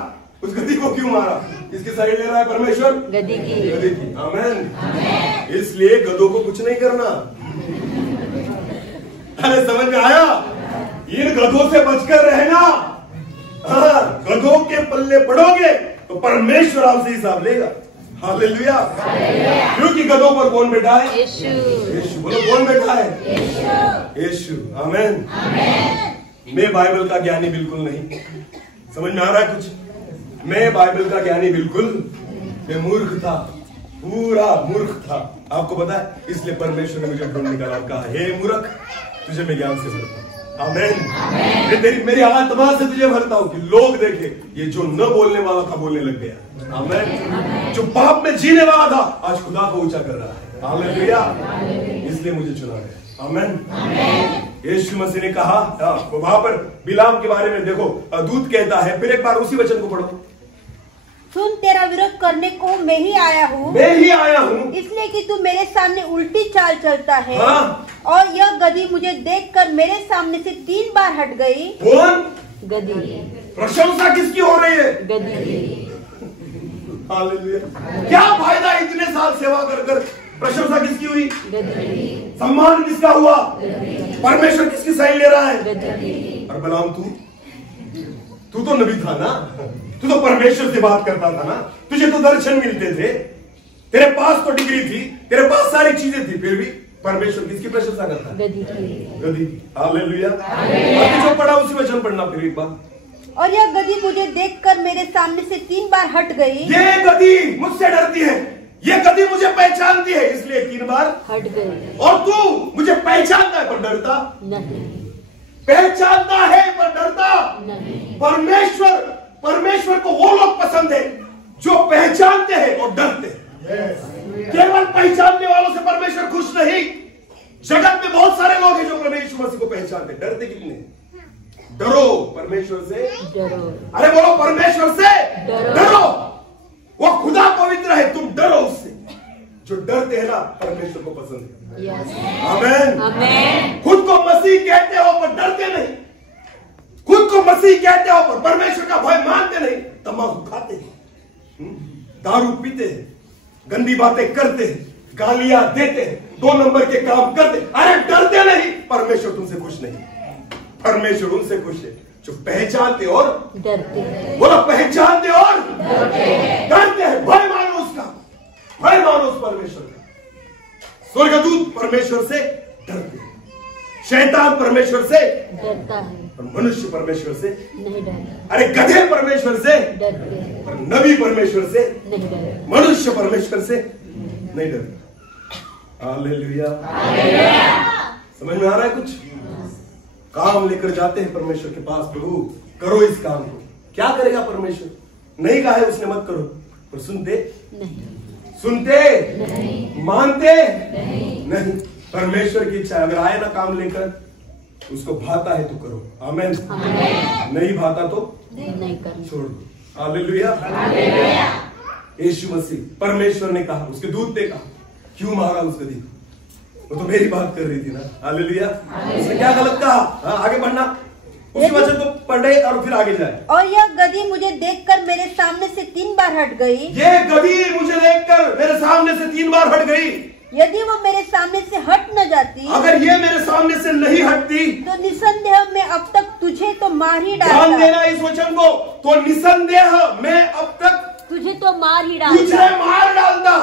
उस गधी को क्यों मारा? इसकी साइड ले रहा है परमेश्वर, गधी की, आमीन। इसलिए गधों को कुछ नहीं करना। अरे समझ में आया? इन गधों से बचकर रहना। गधों के पल्ले पड़ोगे तो परमेश्वर आपसे हिसाब लेगा। हालेलुया। क्योंकि गधों पर कौन बैठा है? यीशु। बोलो, कौन बैठा है? यीशु, आमीन। मैं बाइबल का ज्ञानी बिल्कुल नहीं। समझ में आ रहा है कुछ? मैं बाइबल का ज्ञानी बिल्कुल, मैं मूर्ख था, पूरा मूर्ख था। आपको पता है, इसलिए परमेश्वर ने मुझे ढूंढ निकाला, कहा हे मूर्ख, तुझे मैं ज्ञान से भरता हूं, आमीन। मेरी आत्मा से तुझे भरता हूं कि लोग देखे ये जो न बोलने वाला था बोलने लग गया, आमीन। जो पाप में जीने वाला था आज खुदा को ऊंचा कर रहा है, हालेलुया। इसलिए मुझे चुना गया, आमीन। यीशु मसीह ने कहा, वहां पर बिलाम के बारे में देखो, दूत कहता है, फिर एक बार उसी वचन को पढ़ो। सुन, तेरा विरोध करने को मैं ही आया हूँ, इसलिए कि तू मेरे सामने उल्टी चाल चलता है। हाँ? और यह गधी मुझे देखकर मेरे सामने से 3 बार हट गई। कौन? गधी। प्रशंसा किसकी हो रही है? गधी। हालेलुया। क्या फायदा इतने साल सेवा कर कर? प्रशंसा किसकी हुई? गधी। सम्मान किसका हुआ? परमेश्वर किसकी साइड ले रहा है? गधी। और बलाम तू तो नबी था ना, तू तो परमेश्वर से बात करता था ना, तुझे तो दर्शन मिलते थे, तेरे पास तो डिग्री थी, तेरे पास सारी चीजें थी, फिर भी परमेश्वर किसकी प्रशंसा करता है? गधी की। हालेलुया। जो पढ़ा उसी वचन पढ़ना फिर एक बार। और यह गधी मुझे देखकर मेरे सामने से 3 बार हट गई। ये गधी मुझसे डरती है, ये गधी मुझे पहचानती है, इसलिए 3 बार हट गई। और तू मुझे पहचानता है पर डरता नहीं। पहचानता है पर डरता नहीं। परमेश्वर को वो लोग पसंद है जो पहचानते हैं और डरते हैं। केवल पहचानने वालों से परमेश्वर खुश नहीं। जगत में बहुत सारे लोग हैं जो परमेश्वर मसीह को पहचानते, डरते कितने? डरो परमेश्वर से, डरो। अरे बोलो, परमेश्वर से डरो। वो खुदा पवित्र है, तुम डरो उससे। जो डरते हैं ना, परमेश्वर को पसंद है। आमीन। खुद को मसीह कहते हो पर डरते नहीं, खुद को मसीह कहते हो पर परमेश्वर का भय मानते नहीं, तंबाकू खाते हैं, दारू पीते हैं, गंदी बातें करते हैं, गालियां देते हैं, 2 नंबर के काम करते। अरे डरते नहीं, परमेश्वर तुमसे खुश नहीं। परमेश्वर उनसे खुश है जो पहचानते और डरते हैं। बोलो पहचानते और डरते हैं। भय मानो उसका, भय मानो उस परमेश्वर का। स्वर्गदूत परमेश्वर से डरते हैं, शैतान परमेश्वर से डरता है, और मनुष्य परमेश्वर से नहीं डरता। अरे गधे परमेश्वर से डरते हैं, और नबी परमेश्वर से नहीं डरते, मनुष्य परमेश्वर से नहीं डरता। हालेलुया। समझ में आ रहा है कुछ? काम लेकर जाते हैं परमेश्वर के पास, प्रभु करो इस काम को। क्या करेगा परमेश्वर? नहीं कहा है उसने मत करो, पर सुनते नहीं, सुनते नहीं, मानते नहीं। परमेश्वर की इच्छा है, अगर आए ना काम लेकर, उसको भाता है तो करो, आमेन। नहीं भाता तो नहीं करो, छोड़ दो। हालेलुया। यीशु मसीह, परमेश्वर ने कहा, उसके दूत ने कहा, क्यों मारा उस गधी को? वो तो मेरी बात कर रही थी ना। हालेलुया। उसने क्या गलत कहा? हाँ, आगे बढ़ना, उसी वचन को पढ़े और फिर आगे जाए। और यह गधी मुझे देखकर मेरे सामने से 3 बार हट गई। ये गधी मुझे देखकर मेरे सामने से 3 बार हट गई। यदि वो मेरे सामने से हट न जाती, अगर ये मेरे सामने से नहीं हटती, तो निसंदेह मैं अब तक तुझे तो मार ही डालता। ध्यान देना इस वचन को, तो निसंदेह मैं अब तक तुझे तो मार ही डालता, तुझे मार डालता,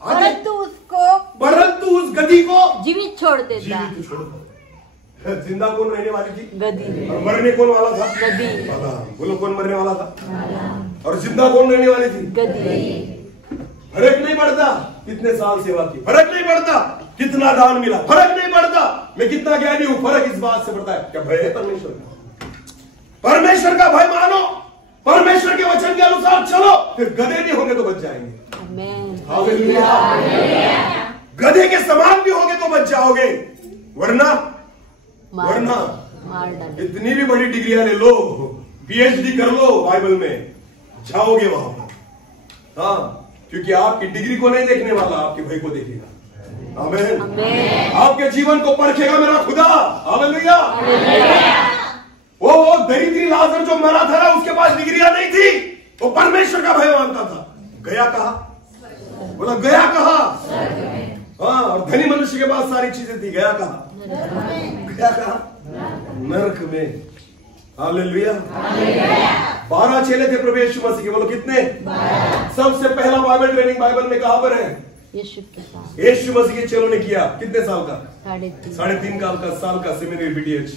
परंतु उस गधी को जीवित छोड़ देता। जीवित छोड़ देता। जिंदा कौन रहने वाली थी? गधी। और मरने कौन वाला था? गधी। बोलो कौन मरने वाला था? और जिंदा कौन रहने वाली थी? गधी। फर्क नहीं पड़ता कितने साल सेवा की, फर्क नहीं पड़ता कितना दान मिला, फर्क नहीं पड़ता मैं कितना ज्ञानी हूं, फर्क इस बात से पड़ता है क्या भय है परमेश्वर का। परमेश्वर का भय मानो, परमेश्वर के वचन के अनुसार चलो, फिर गधे नहीं होंगे तो बच जाएंगे। हालेलुया। गधे के समान भी होंगे तो बच जाओगे, वरना इतनी भी बड़ी डिग्रियां ले लो, पीएचडी कर लो बाइबल में, जाओगे वहां पर। हाँ, क्योंकि आपकी डिग्री को नहीं देखने वाला, आपके भय को देखेगा। आमीन। आपके जीवन को परखेगा मेरा खुदा। हालेलुया। वो दरिद्री लाजर जो मरा था ना, उसके पास डिग्रियां नहीं थी, वो परमेश्वर का भय मानता था। गया कहा? बोला गया कहा? हाँ, और धनी मनुष्य के पास सारी चीजें थी, गया कहा? गया कहा? नरक में। हालेलुया। 12 चेले थे प्रभु यीशु मसीह के। बोलो कितने? 12। सबसे पहला बाइबल ट्रेनिंग बाइबल में कहां पर है? यीशु मसीह के चेलों ने किया। कितने साल का? 3.5 साल का सेमिनरी बीटीएच।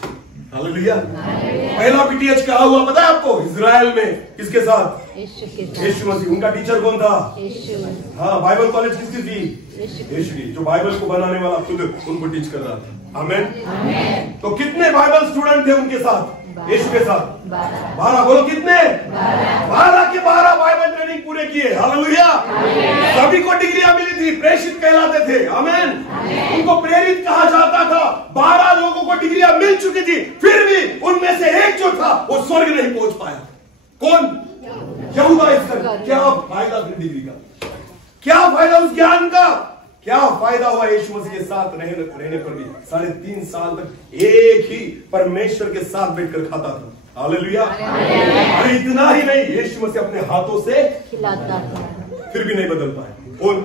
हालेलुया। पहला बीटीएच कहा हुआ पता है आपको? इजराइल में। किसके साथ? यीशु मसीह। उनका टीचर कौन था? हाँ, बाइबल कॉलेज किसकी थी? यीशु की। जो बाइबल को बनाने वाला खुद उनको टीच कर रहा था। आमीन। तो कितने बाइबल स्टूडेंट थे उनके साथ? यीशु के साथ 12। बोलो कितने? 12 के 12 बाइबल ट्रेनिंग पूरे किए। हालेलुया। सभी को डिग्रियां मिली थी, प्रेषित कहलाते थे। आमीन। उनको प्रेरित कहा जाता था। 12 लोगों को डिग्रियां मिल चुकी थी, फिर भी उनमें से एक जो था वो स्वर्ग नहीं पहुंच पाया। कौन? यहूदा इस्करियोती। क्या फायदा फिर डिग्री का? क्या फायदा उस ज्ञान का? क्या फायदा हुआ यीशु मसीह के साथ रहने पर भी? 3.5 साल तक एक ही परमेश्वर के साथ बैठकर खाता था। हालेलुया। अरे इतना ही नहीं, यीशु मसीह अपने हाथों से खिलाता था, फिर भी नहीं बदल पाए। कौन?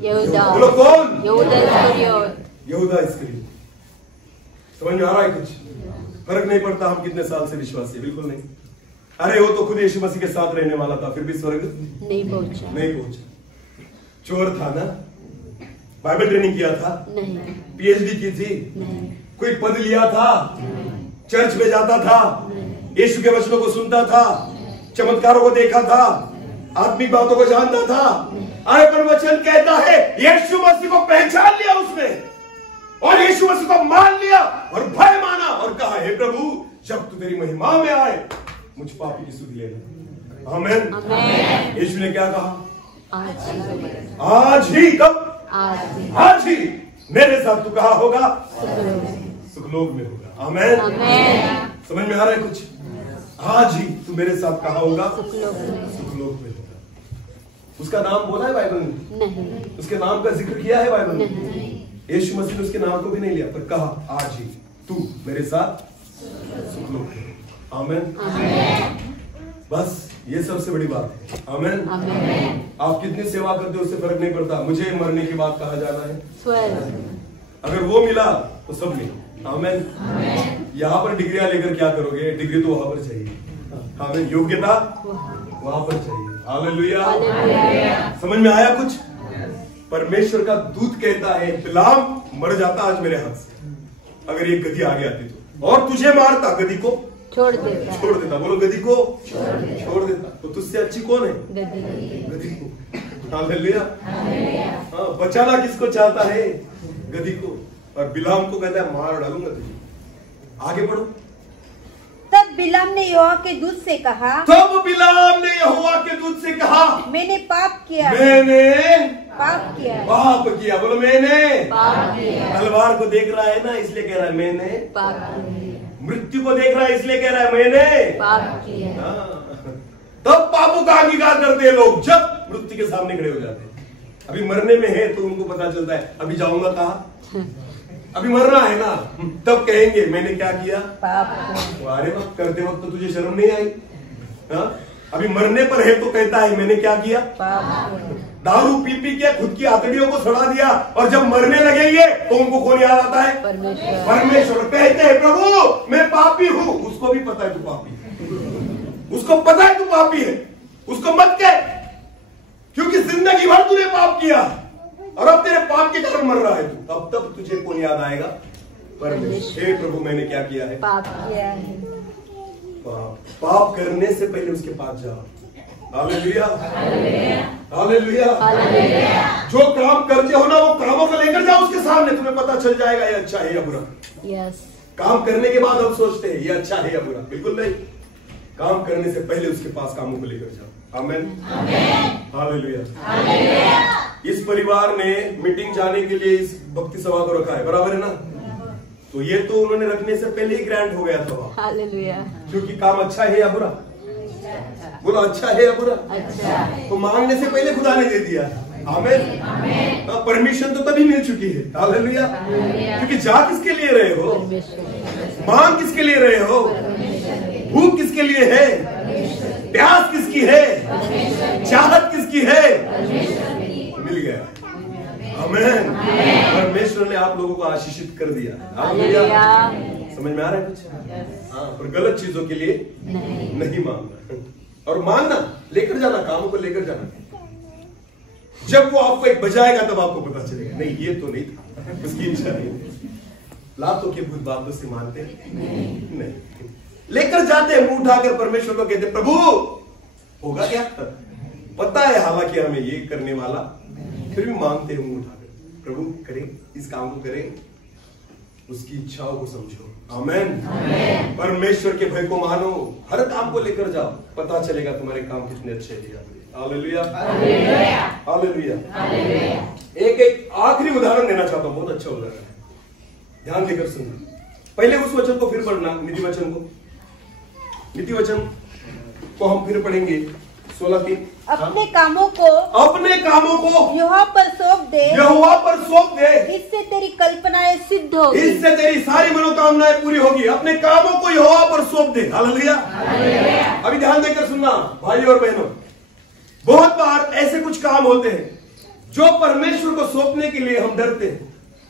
यहूदा। बोलो कौन? यहूदा इस्करियोती। समझ में आ रहा है कुछ? फर्क नहीं पड़ता हम कितने साल से विश्वासी, बिल्कुल नहीं। अरे वो तो खुद यीशु मसीह के साथ रहने वाला था, फिर भी स्वर्ग नहीं पहुंचा। चोर था ना, बाइबल ट्रेनिंग किया था नहीं, पीएचडी की थी नहीं, कोई पद लिया था नहीं, चर्च में जाता था, यीशु के वचनों को सुनता था, चमत्कारों को देखा था, आत्मिक बातों को जानता था। अरे पर वचन कहता है यीशु मसीह को पहचान लिया उसने, और यीशु मसीह को मान लिया और भय माना और कहा, हे प्रभु जब तू तेरी महिमा में आए मुझ पापी की सुध लेना। आमीन। यीशु ने क्या कहा? आज ही। कब? आज ही मेरे साथ तू कहा होगा? सुखलोक में होगा। आमीन। समझ में आ रहा है कुछ? आज ही तू मेरे साथ कहा होगा? सुखलोक में होगा। उसका नाम बोला है बाइबल में? नहीं। उसके नाम का जिक्र किया है बाइबल में? नहीं। यीशु मसीह ने उसके नाम को भी नहीं लिया, पर कहा आज ही तू मेरे साथ सुखलोक में। आमीन। बस ये सबसे बड़ी बात है। आमीन। आप कितनी सेवा करते हो उससे फर्क नहीं पड़ता, मुझे मरने के बाद कहा जाना है। अगर वो मिला तो सब मिला। आमीन। यहाँ पर डिग्रियां लेकर क्या करोगे, डिग्री तो वहां पर चाहिए। आमीन। योग्यता वहां पर चाहिए। हालेलुया। समझ में आया कुछ? परमेश्वर का दूत कहता है बिलाम मर जाता आज मेरे हाथ से, अगर ये गधी आगे आती तो, और तुझे मारता, गधी को छोड़ देता। बोलो गधी को छोड़ देता। तो तुझसे अच्छी कौन है? गधी को। हालेलुया। हाँ, बचाना किसको चाहता है? गधी को। और बिलाम को कहता है मार डालूंगा तुझे। आगे बढ़ो। तब बिलाम ने यहोवा के दूत से कहा, मैंने पाप किया। बोलो मैंने पाप किया। तलवार को देख रहा है ना, इसलिए कह रहा है मैंने पाप किया। मृत्यु को देख रहा है इसलिए कह रहा है मैंने पाप किया। तब पापों का अंगीकार करते हैं लोग जब मृत्यु के सामने खड़े हो जाते हैं। अभी मरने में है तो उनको पता चलता है अभी जाऊंगा कहाँ, अभी मरना है ना, तब कहेंगे मैंने क्या किया, पाप। अरे वक्त करते वक्त तो तुझे शर्म नहीं आई? हाँ? अभी मरने पर है तो कहता है मैंने क्या किया, पाप। दारू पी पी के खुद की आंतड़ियों को सड़ा दिया, और जब मरने लगेंगे तो उनको कौन याद आता है? परमेश्वर। कहते हैं प्रभु मैं पापी हूँ। उसको भी पता है तू पापी, उसको पता है तू पापी है, उसको मत कह, क्योंकि जिंदगी भर तूने पाप किया और अब तेरे पाप के कारण मर रहा है तू। अब तब तुझे कौन याद आएगा? परमेश्वर। हे प्रभु मैंने क्या किया है? पाप किया है। पाप करने से पहले उसके पास जाओ। हालेलुया। हालेलुया। जो काम करते हो ना वो कामों को लेकर जाओ उसके सामने, तुम्हें पता चल जाएगा ये अच्छा है या बुरा। काम करने के बाद अब सोचते हैं ये अच्छा है या बुरा, बिल्कुल नहीं। काम करने से पहले उसके पास कामों को लेकर जाओ। आमीन। हालेलुया। इस परिवार ने मीटिंग जाने के लिए इस भक्ति सभा को रखा है, बराबर है ना? तो ये तो उन्होंने रखने से पहले ही ग्रांट हो गया था। हालेलुया। क्योंकि काम अच्छा है या बुरा? बोलो अच्छा है या बुरा? अच्छा। तो मांगने से पहले खुदा ने दे दिया। आमीन। परमिशन तो तभी मिल चुकी है। हालेलुया। क्योंकि जा किसके लिए रहे हो, मांग किसके लिए रहे हो, भूख किसके लिए है, प्यास किसकी है, चाहत किसकी है, मिल गया। आमीन। परमेश्वर ने आप लोगों को आशीषित कर दिया। हालेलुया। समझ में आ रहा है कुछ? हाँ, पर गलत चीजों के लिए नहीं मांगना, और मांगना लेकर जाना, कामों को लेकर जाना। जब वो आपको एक बजाएगा तब आपको पता चलेगा नहीं ये तो नहीं था, उसकी इच्छा नहीं थी। लातों के भूत बातों से मानते नहीं, लेकर जाते हैं मुंह उठाकर परमेश्वर को, कहते प्रभु होगा क्या पता है, हालांकि हमें ये करने वाला, फिर भी मांगते हैं मुंह उठाकर प्रभु करें इस काम को, करें उसकी इच्छाओं को समझो। आमीन। परमेश्वर के भय को मानो, हर काम को लेकर जाओ, पता चलेगा तुम्हारे काम कितने अच्छे हैं। हालेलुया। हालेलुया। एक आखिरी उदाहरण देना चाहता हूं, बहुत अच्छा उदाहरण है, ध्यान देकर सुनना। पहले उस वचन को फिर पढ़ना, नीति वचन को, नीति वचन को हम फिर पढ़ेंगे 16 अपने कामों को यहोवा पर सौंप दे, इससे तेरी कल्पनाएं सिद्ध होगी, इससे तेरी सारी मनोकामनाएं पूरी होगी। अपने कामों को यहोवा पर सौंप दे। हालेलुया। अभी ध्यान देकर सुनना भाई और बहनों, बहुत बार ऐसे कुछ काम होते हैं जो परमेश्वर को सौंपने के लिए हम डरते हैं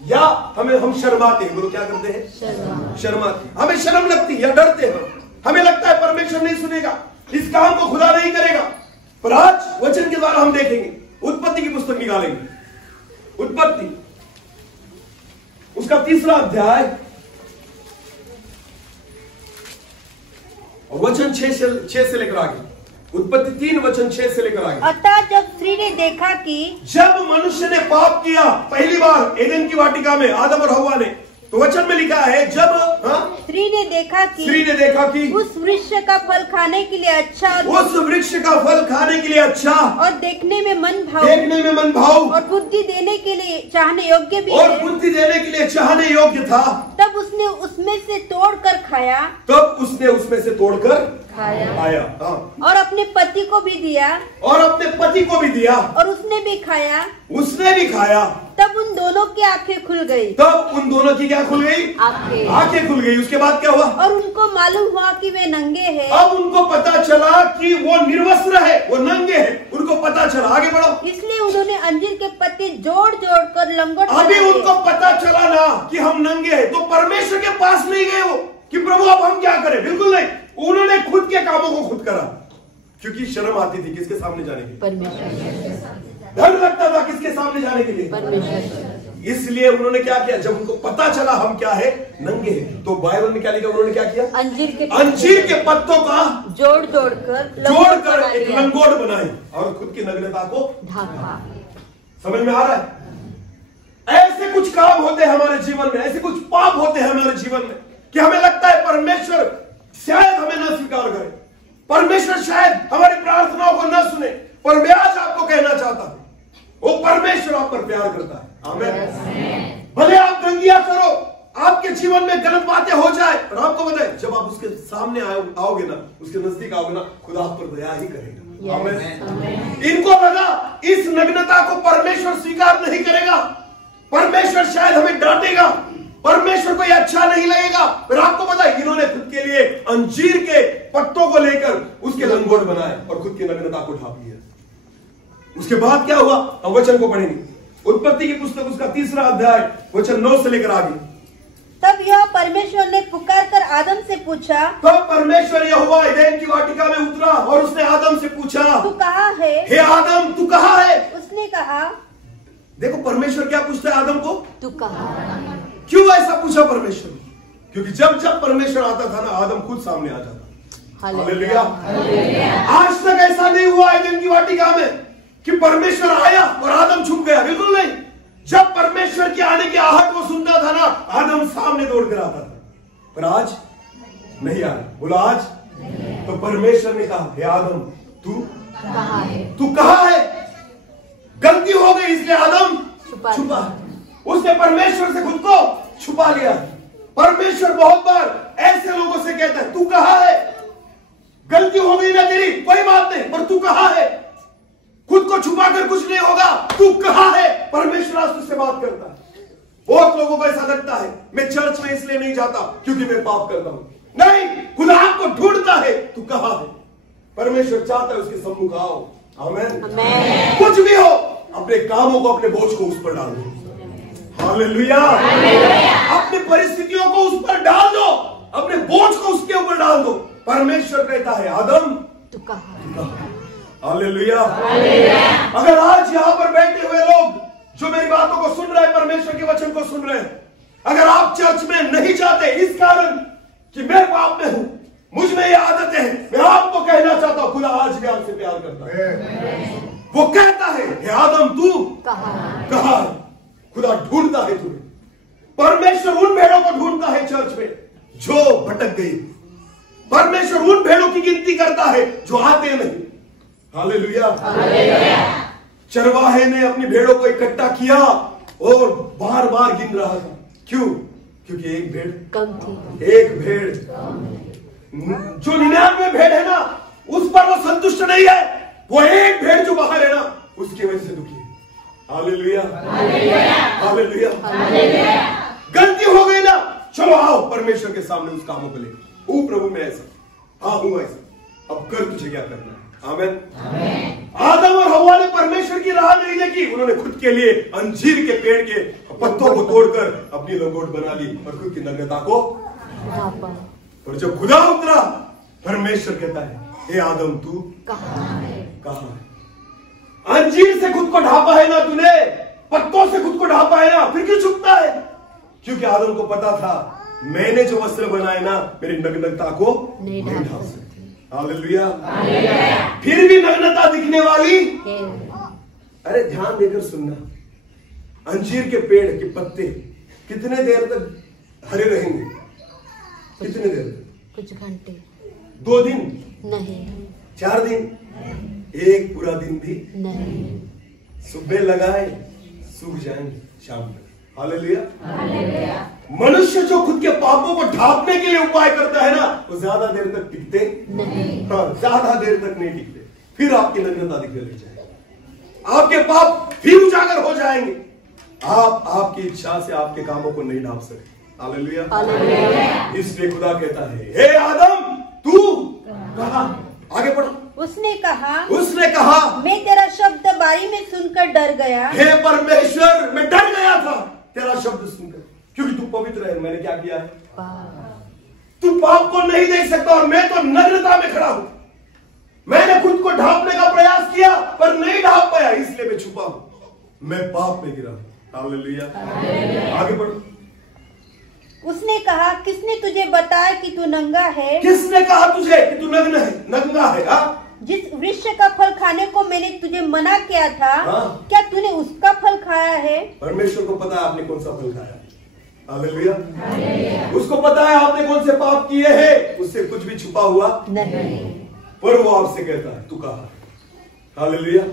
या हम शर्माते हैं। बोलो क्या करते हैं? शर्माते। हमें शर्म लगती है या डरते हैं, हमें लगता है परमेश्वर नहीं सुनेगा, इस काम को खुदा नहीं करेगा। पर आज वचन के द्वारा हम देखेंगे, उत्पत्ति की पुस्तक निकालेंगे, उत्पत्ति उसका 3रा अध्याय और वचन 6 से लेकर आगे। उत्पत्ति 3 वचन 6 से लेकर आगे। अतः जब स्त्री ने देखा कि जब मनुष्य ने पाप किया पहली बार एदेन की वाटिका में आदम और हव्वा ने, तो वचन में लिखा है जब स्त्री ने देखा कि उस वृक्ष का फल खाने के लिए अच्छा, उस वृक्ष का फल खाने के लिए अच्छा और देखने में मन भाव और बुद्धि देने के लिए चाहने योग्य भी और बुद्धि देने के लिए चाहने योग्य था, तब उसने उसमें से तोड़कर खाया, खाया और अपने पति को भी दिया, और उसने भी खाया। तब उन दोनों की आंखें खुल गई। तब उन दोनों की क्या खुल गई? आंखें खुल गई। उसके उसके बाद क्या हुआ? और उनको मालूम हुआ कि वे नंगे हैं। अब उनको पता चला कि वो निर्वस्त्र है, वो नंगे हैं, उनको पता चला। आगे बढ़ो। इसलिए उन्होंने अंजीर के पत्ते जोड़ जोड़ कर लंगोट अभी बनाए। उनको पता चला ना कि हम नंगे हैं, तो परमेश्वर के पास नहीं गए वो कि प्रभु अब हम क्या करें। बिल्कुल नहीं, उन्होंने खुद के कामों को खुद करा, क्योंकि शर्म आती थी किसके सामने जाने की? परमेश्वर। डर लगता था किसके सामने जाने के लिए? परमेश्वर। इसलिए उन्होंने क्या किया, जब उनको पता चला हम क्या है, नंगे हैं, तो बाइबल में क्या लिखा? उन्होंने क्या किया? अंजीर के पत्तों का जोड़कर एक लंगोट बनाए और खुद की नग्नता को ढांका। समझ में आ रहा है? ऐसे कुछ काम होते हैं हमारे जीवन में, ऐसे कुछ पाप होते हैं हमारे जीवन में कि हमें लगता है परमेश्वर शायद हमें न स्वीकार करे, परमेश्वर शायद हमारी प्रार्थनाओं को न सुने। पर मैं आज आपको कहना चाहता हूं, वो परमेश्वर आप पर प्यार करता है। आमीन। भले आप दंगिया करो, आपके जीवन में गलत बातें हो जाए, और आपको बताए जब आप उसके सामने आओगे ना, उसके नजदीक आओगे ना, खुदा आप पर दया ही करेगा। आमीन। इनको लगा इस नग्नता को परमेश्वर स्वीकार नहीं करेगा, परमेश्वर शायद हमें डांटेगा, परमेश्वर को यह अच्छा नहीं लगेगा। फिर आपको पता है इन्होंने खुद के लिए अंजीर के पत्तों को लेकर उसके लंगोट बनाए और खुद की नग्नता को ढांप लिया। उसके बाद क्या हुआ, हम वचन को पढ़ेंगे। उत्पत्ति की पुस्तक उसका 3 अध्याय वचन 9 से लेकर आगे। तब यह परमेश्वर ने पुकार कर आदम से पूछा। तब परमेश्वर यहोवा एदेन की वाटिका में उतरा और उसने आदम से पूछा, तू कहाँ है? हे आदम तू कहाँ है? उसने कहा, देखो परमेश्वर क्या पूछता है आदम को, तू कहाँ? क्यों ऐसा पूछा परमेश्वर? क्योंकि जब जब परमेश्वर आता था ना, आदम खुद सामने आ जाता। हालेलुया। आज तक ऐसा नहीं हुआ एदेन की वाटिका में कि परमेश्वर आया और आदम छुप गया। बिल्कुल नहीं। जब परमेश्वर के आने की आहट वो सुनता था ना, आदम सामने दौड़ कर आता था। पर आज नहीं आया। बोला आज। तो परमेश्वर ने कहा, हे आदम तू कहाँ है? तू कहाँ है? गलती हो गई इसलिए आदम छुपा। उसने परमेश्वर से खुद को छुपा लिया। परमेश्वर बहुत बार ऐसे लोगों से कहता है, तू कहाँ है? गलती हो गई ना तेरी, कोई बात नहीं, पर तू कहाँ है? खुद को छुपाकर कुछ नहीं होगा, तू कहाँ है? परमेश्वर आज तुझसे बात करता है। बहुत लोगों को ऐसा लगता है, मैं चर्च में इसलिए नहीं जाता क्योंकि मैं पाप करता हूं। नहीं, खुदा आपको ढूंढता है, तू कहाँ है? परमेश्वर चाहता है उसके सम्मुख आओ। आमीन। कुछ भी हो, अपने कामों को, अपने बोझ को उस पर डाल दो। हालेलुया। अपनी परिस्थितियों को उस पर डाल दो, अपने बोझ को उसके ऊपर डाल दो। परमेश्वर कहता है, आदम तू कहाँ? हालेलुया। अगर आज यहां पर बैठे हुए लोग जो मेरी बातों को सुन रहे हैं, परमेश्वर के वचन को सुन रहे हैं, अगर आप चर्च में नहीं जाते इस कारण कि मैं पाप में हूं, मुझ में ये आदतें हैं, मैं आपको कहना चाहता हूं, खुदा आज भी आपसे प्यार करता है। वो कहता है, हे आदम तू कहाँ है? खुदा ढूंढता है तुम्हें। परमेश्वर उन भेड़ों को ढूंढता है चर्च में जो भटक गई। परमेश्वर उन भेड़ों की गिनती करता है जो आते नहीं। हालेलुया। चरवाहे ने अपनी भेड़ों को इकट्ठा किया और बार बार गिन रहा था। क्यों? क्योंकि एक भेड़ कम थी। एक भेड़, जो 99 भेड़ है ना, उस पर वो संतुष्ट नहीं है। वो एक भेड़ जो बाहर है ना, उसकी वजह से दुखी है। हालेलुया। हालेलुया। गलती हो गई ना, चलो आओ परमेश्वर के सामने उस कामों को ले। ओ प्रभु मैं ऐसा, हाँ हूं ऐसा, अब कर तुझे क्या करना है। आमीन। आदम और हव्वा ने परमेश्वर की राह नहीं देखी, उन्होंने खुद के लिए अंजीर के पेड़ के पत्तों को तोड़कर अपनी लंगोट बना ली और खुद की नग्नता को ढांपा। और जब खुदा उतरा, परमेश्वर कहता है, हे आदम तू कहाँ है? अंजीर से खुद को ढांपा है ना तूने, पत्तों से खुद को ढांपा है ना, फिर क्यों छुपता है? क्योंकि आदम को पता था, मैंने जो वस्त्र बनाए ना, मेरी नग्नता को नहीं ढांप सकते। हालेलुया। फिर भी नग्नता दिखने वाली। अरे ध्यान देकर सुनना, अंजीर के पेड़ के पत्ते कितने देर तक हरे रहेंगे? कितने देर तक? कुछ घंटे। 2 दिन नहीं, 4 दिन, एक पूरा दिन भी नहीं। सुबह लगाए सूख जाएंगे शाम तक। हालेलुया। मनुष्य जो खुद के पापों को ढांपने के लिए उपाय करता है ना, वो ज्यादा देर तक टिकते नहीं। हाँ, ज्यादा देर तक नहीं टिकते, फिर आपकी नग्नता दिखने लग जाएगी, आपके पाप फिर उजागर हो जाएंगे। आप आपकी इच्छा से आपके कामों को नहीं ढांप सकते। हालेलुया। इसलिए खुदा कहता है, हे आदम तू कहाँ? आगे पढ़ो। उसने कहा मैं तेरा शब्द बारी में सुनकर डर गया। हे परमेश्वर, मैं डर गया था तेरा शब्द सुनकर, क्योंकि तू पवित्र है। मैंने क्या किया है? तू पाप को नहीं देख सकता और मैं तो नग्नता में खड़ा हूं। मैंने खुद को ढांपने का प्रयास किया पर नहीं ढांप पाया, इसलिए मैं छुपा हूं। मैं पाप में गिरा हूं। हालेलुया। आगे बढ़ो। उसने कहा, किसने तुझे बताया कि तू नंगा है? किसने कहा तुझे कि तू नंगा है? जिस वृक्ष का फल खाने को मैंने तुझे मना किया था, क्या तूने उसका फल खाया है? परमेश्वर को पता है आपने कौन सा फल खाया। हालेलुया। उसको पता है आपने कौन से पाप किए हैं, उससे कुछ भी छुपा हुआ नहीं। पर वो आपसे कहता है, तू कहाँ? हालेलुया।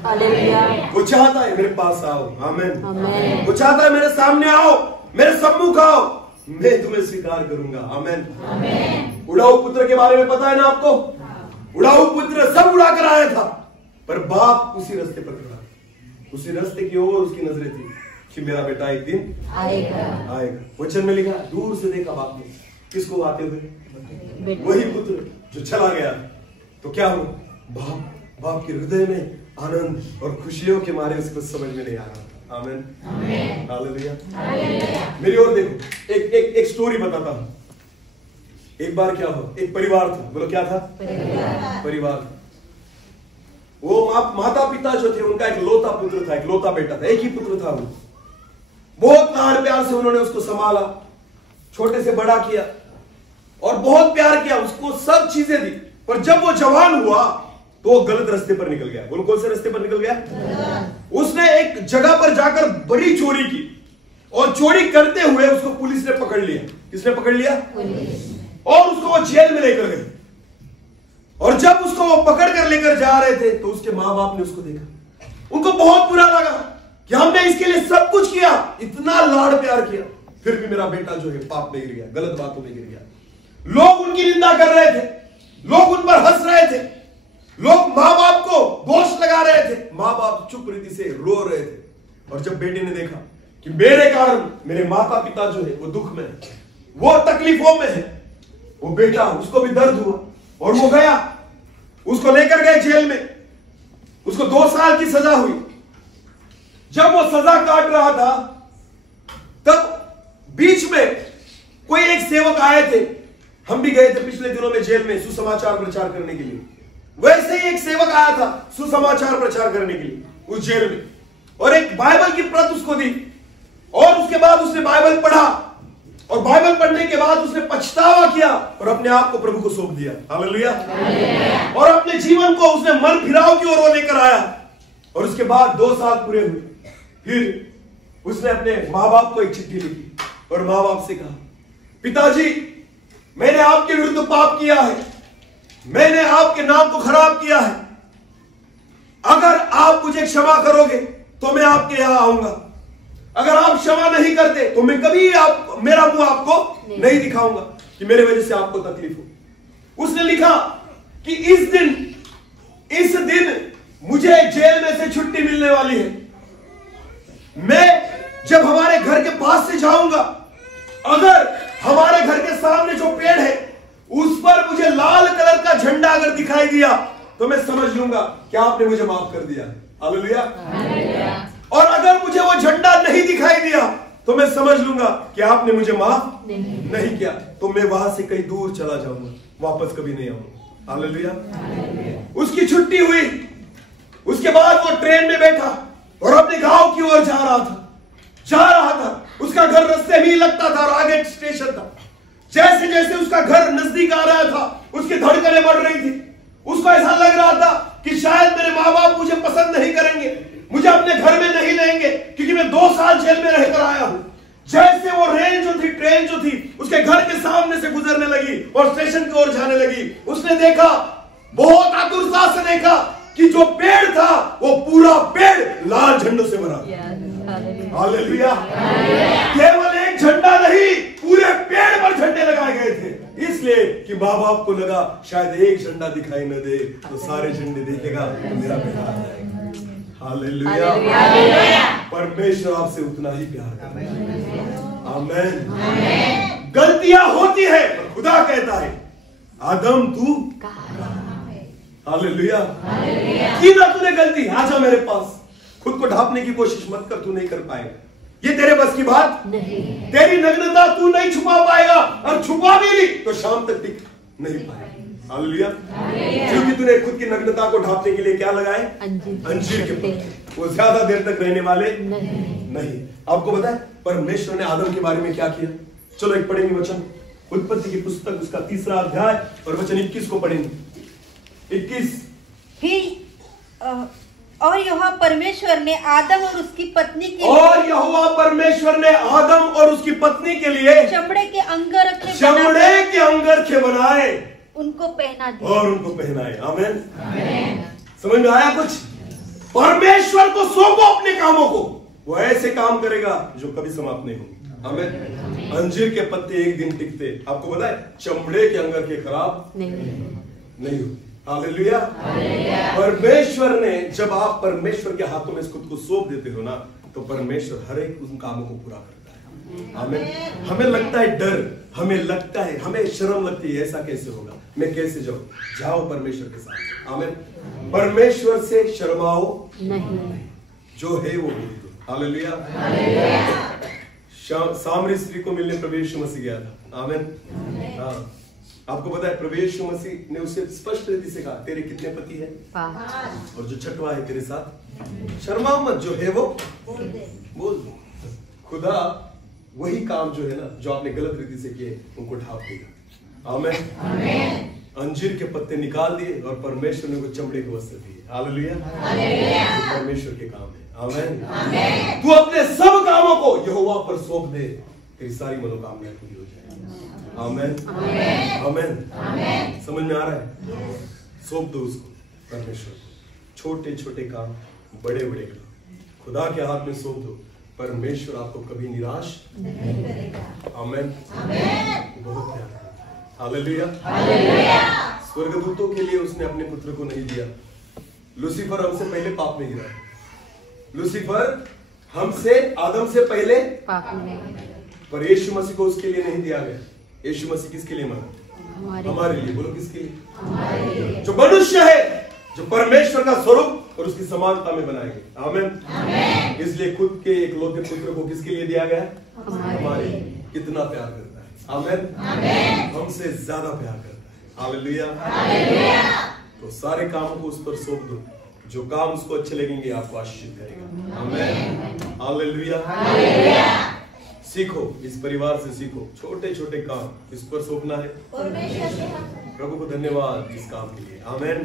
वो चाहता है मेरे पास आओ। आमीन। वो चाहता है मेरे सामने आओ, मेरे सम्मुख आओ, मैं तुम्हें स्वीकार करूंगा। आमीन। उड़ाऊ पुत्र के बारे में पता है ना आपको? उड़ाऊ पुत्र सब उड़ा कर आया था, पर बाप उसी रास्ते पर खड़ा, उसी रास्ते की ओर उसकी नजरें थी कि मेरा बेटा एक दिन आएगा। वचन में लिखा, दूर से देखा बाप ने किसको आते हुए? वही पुत्र जो चला गया। तो क्या हो? बाप के हृदय में आनंद और खुशियों के मारे उसको समझ में नहीं आ रहा। आमीन। हालेलुया। मेरी ओर देखो, एक स्टोरी बताता हूं। एक बार क्या हुआ, एक परिवार था। बोलो क्या था? परिवार। वो माता पिता जो थे, उनका एक लौता पुत्र था, एक लौता बेटा था, एक ही पुत्र था। वो बहुत लाड़ प्यार से उन्होंने उसको संभाला, छोटे से बड़ा किया और बहुत प्यार किया, उसको सब चीजें दी। पर जब वो जवान हुआ तो वो गलत रास्ते पर निकल गया। बोलो कौन से रास्ते पर निकल गया? उसने एक जगह पर जाकर बड़ी चोरी की और चोरी करते हुए उसको पुलिस ने पकड़ लिया। किसने पकड़ लिया? पुलिस। और उसको वो जेल में लेकर गए। और जब उसको वो पकड़ कर लेकर जा रहे थे तो उसके माँ बाप ने उसको देखा। उनको बहुत बुरा लगा कि हमने इसके लिए सब कुछ किया, इतना लाड़ प्यार किया, फिर भी मेरा बेटा जो है पाप में गिर गया, गलत बातों में गिर गया। लोग उनकी निंदा कर रहे थे, लोग उन पर हंस रहे थे, लोग माँ बाप को दोष लगा रहे थे, माँ बाप चुप रीति से रो रहे थे। और जब बेटे ने देखा कि मेरे कारण मेरे माता पिता जो है वो दुख में है, वो तकलीफों में है, वो बेटा, उसको भी दर्द हुआ और वो गया, उसको लेकर गए जेल में। उसको 2 साल की सजा हुई। जब वो सजा काट रहा था तब बीच में कोई एक सेवक आए थे। हम भी गए थे पिछले दिनों में जेल में सुसमाचार प्रचार करने के लिए। वैसे ही एक सेवक आया था सुसमाचार प्रचार करने के लिए उस जेल में, और एक बाइबल की प्रत उसको दी। और उसके बाद उसने बाइबल पढ़ा और बाइबल पढ़ने के बाद उसने पछतावा किया और अपने आप को प्रभु को सौंप दिया। हालेलुया। और अपने जीवन को उसने मन फिराव की ओर लेकर आया। और उसके बाद 2 साल पूरे हुए। फिर उसने अपने माँ बाप को एक चिट्ठी लिखी और माँ बाप से कहा, पिताजी, मैंने आपके विरुद्ध पाप किया है, मैंने आपके नाम को खराब किया है। अगर आप मुझे क्षमा करोगे तो मैं आपके यहां आऊंगा, अगर आप क्षमा नहीं करते तो मैं कभी मेरा मुंह आपको नहीं दिखाऊंगा कि मेरे वजह से आपको तकलीफ हो। उसने लिखा कि इस दिन मुझे जेल में से छुट्टी मिलने वाली है। मैं जब हमारे घर के पास से जाऊंगा, अगर हमारे घर के सामने जो पेड़ है उस पर मुझे लाल कलर का झंडा अगर दिखाई दिया तो मैं समझ लूंगा कि आपने मुझे माफ कर दिया। हालेलुया। और अगर मुझे वो झंडा नहीं दिखाई दिया तो मैं समझ लूंगा कि आपने मुझे माफ नहीं किया, तो मैं वहां से कहीं दूर चला जाऊंगा, वापस कभी नहीं आऊंगा। हालेलुया। उसकी छुट्टी हुई। उसके बाद वो ट्रेन में बैठा और अपने गांव की ओर जा रहा था। उसका घर रास्ते में ही लगता था और आगे स्टेशन था। जैसे जैसे उसका घर नजदीक आ रहा था उसकी धड़कनें बढ़ रही थी। उसको ऐसा लग रहा था कि शायद मेरे माँ बाप मुझे पसंद नहीं करेंगे, मुझे अपने घर में नहीं लेंगे, क्योंकि मैं 2 साल जेल में रहकर आया हूं। जैसे वो ट्रेन जो थी उसके घर के सामने से गुजरने लगी और स्टेशन की ओर जाने लगी, उसने देखा, बहुत आतुरता से देखा कि जो पेड़ था वो पूरा पेड़ लाल झंडों से भरा। हालेलुया। केवल एक झंडा नहीं, पूरे पेड़ पर झंडे लगाए गए थे, इसलिए कि माँ बाप को लगा शायद एक झंडा दिखाई न दे तो सारे झंडे देखेगा मेरा बेटा आ जाएगा। हालेलुया। परमेश्वर आपसे उतना ही प्यार करता है। आमीन। गलतियां होती है, पर खुदा कहता है आदम तू हालेलुया की ना तूने गलती, आजा मेरे पास। खुद को ढांपने की कोशिश मत कर, तू नहीं कर पाएगा, ये तेरे बस की बात नहीं। तेरी नग्नता तू नहीं छुपा पाएगा, और छुपा भी ली तो शाम तक टिक नहीं पाएगा। हालेलुया। क्योंकि तूने खुद की नग्नता को ढांपने के लिए क्या लगाए? अंजीर के पत्ते। वो ज्यादा देर तक रहने वाले नहीं। आपको पता है परमेश्वर ने आदम के बारे में क्या किया? चलो एक पढ़ेंगे वचन, उत्पत्ति की पुस्तक उसका 3रा अध्याय और वचन 21 को पढ़ेंगे। 21। फिर और यहोवा परमेश्वर ने आदम और उसकी पत्नी के लिए, और यहोवा परमेश्वर ने आदम और उसकी पत्नी के लिए चमड़े के अंगरखे बनाए, उनको पहना दिया और उनको पहनाए। आमीन। समझ में आया कुछ? परमेश्वर को सौंपो अपने कामों को, वो ऐसे काम करेगा जो कभी समाप्त नहीं होंगे। आमीन। अंजीर के पत्ते एक दिन टिकते, आपको पता है चमड़े के अंगरखे खराब नहीं होते। हालेलुया। परमेश्वर ने, जब आप परमेश्वर के हाथों में खुद को सौंप देते हो ना, तो परमेश्वर हर एक उन कामों को पूरा करता है। आमीन। हमें लगता है डर, हमें लगता है, हमें शर्म लगती है, ऐसा कैसे होगा, मैं कैसे जाऊं? जाओ परमेश्वर के साथ। आमीन। परमेश्वर से शर्माओ नहीं, जो है वो बोल दो। हालेलुया। सामरी स्त्री को मिलने प्रभु यीशु मसीह गया था। आमीन। हाँ, आपको पता है प्रभु यीशु मसीह ने उसे स्पष्ट रीति से कहा, तेरे कितने पति है? 5, और जो छठवा है तेरे साथ। शर्माओ मत, जो है वो बोल दो। खुदा वही काम जो है ना, जो आपने गलत रीति से किए, उनको ढांप देगा। आमीन। अंजीर के पत्ते निकाल दिए और परमेश्वर ने को चमड़े के वस्त्र दिए। हालेलुया। परमेश्वर के काम है। आमीन। तू अपने सब कामों को यहोवा पर सौंप दे, तेरी सारी मनोकामनाएं पूरी हो जाएगी। आमीन। आमीन। समझ में आ रहा है? सौंप दो उसको, परमेश्वर को। छोटे छोटे काम, बड़े बड़े काम खुदा के हाथ में सौंप दो, परमेश्वर आपको कभी निराश नहीं करेगा। आमीन। बहुत प्यार। हालेलुया। स्वर्गदूतों के लिए उसने अपने पुत्र को नहीं दिया। लूसीफर हमसे पहले पाप में गिरा। लूसीफर हमसे, आदम से पहले पाप में, पर यीशु मसीह को उसके लिए नहीं दिया गया। यीशु मसीह किसके लिए मरा? हमारे लिए। बोलो किसके लिए? जो मनुष्य है, जो परमेश्वर का स्वरूप और उसकी समानता में बनाए गए। आमीन। इसलिए खुद के एकलौते पुत्र को किसके लिए दिया गया? हमारे लिए। कितना प्यार करता है। आमीन। हमसे ज्यादा प्यार करता है। हालेलुया। तो सारे कामों को उस पर सौंप दो, जो काम उसको अच्छे लगेंगे आपको आशीषित करेगा। आमीन। हालेलुया। सीखो, इस परिवार से सीखो, छोटे छोटे काम इस पर सौंपना है। प्रभु को धन्यवाद इस काम के लिए। आमीन।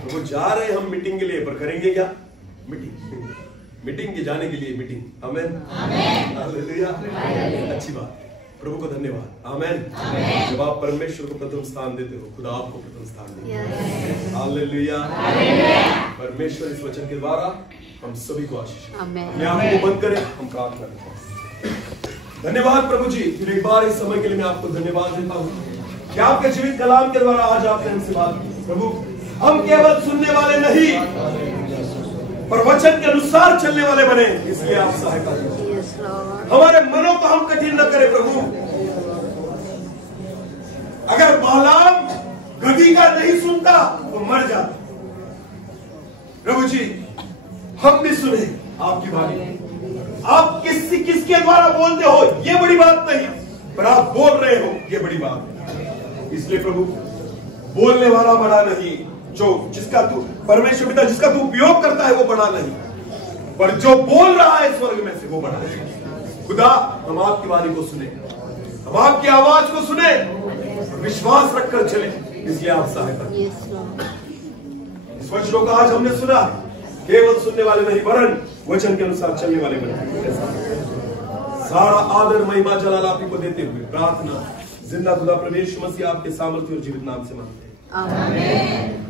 प्रभु जा रहे हम मीटिंग के लिए, पर करेंगे क्या? मीटिंग के जाने के लिए मीटिंग। आमीन। हालेलुया। अच्छी बात, प्रभु को धन्यवाद। आमीन। जब आप परमेश्वर को प्रथम स्थान देते हो, खुदा आपको प्रथम स्थान देते हैं। हालेलुया। परमेश्वर इस वचन के द्वारा हम सभी को आशीष। अपने आप को बंद करें, हम प्रार्थना करते हैं। धन्यवाद प्रभु जी, फिर एक बार इस समय के लिए मैं आपको धन्यवाद देता हूँ कि आपके जीवित कलाम के द्वारा आज आपने हमसे बात की। प्रभु, हम केवल सुनने वाले नहीं, पर वचन के अनुसार चलने वाले बने, इसलिए आप सहायता कीजिए। हमारे मनों को हम कठिन न करें प्रभु। अगर बालाम गधी का नहीं सुनता तो मर जाता। प्रभु जी, हम भी सुने आपकी वाणी। आप किसके द्वारा बोलते हो ये बड़ी बात नहीं, पर आप बोल रहे हो ये बड़ी बात है। इसलिए प्रभु, बोलने वाला बड़ा नहीं, जो जिसका तू परमेश्वर पिता जिसका तू उपयोग करता है वो बड़ा नहीं, पर जो बोल रहा है स्वर्ग में से वो बड़ा है। खुदा, हम आपकी वाणी को सुने, हम आपकी आवाज को सुने, विश्वास रखकर चले, इसलिए आप सहायता। इस वचनों का आज हमने सुना, केवल सुनने वाले नहीं वरन वचन के अनुसार चलने वाले बने। सारा आदर महिमा जलाल आप ही को देते हुए प्रार्थना जिंदा खुदा प्रभु यीशु मसीह आपके सामर्थ्य और जीवित नाम से मांगते हैं। आमीन।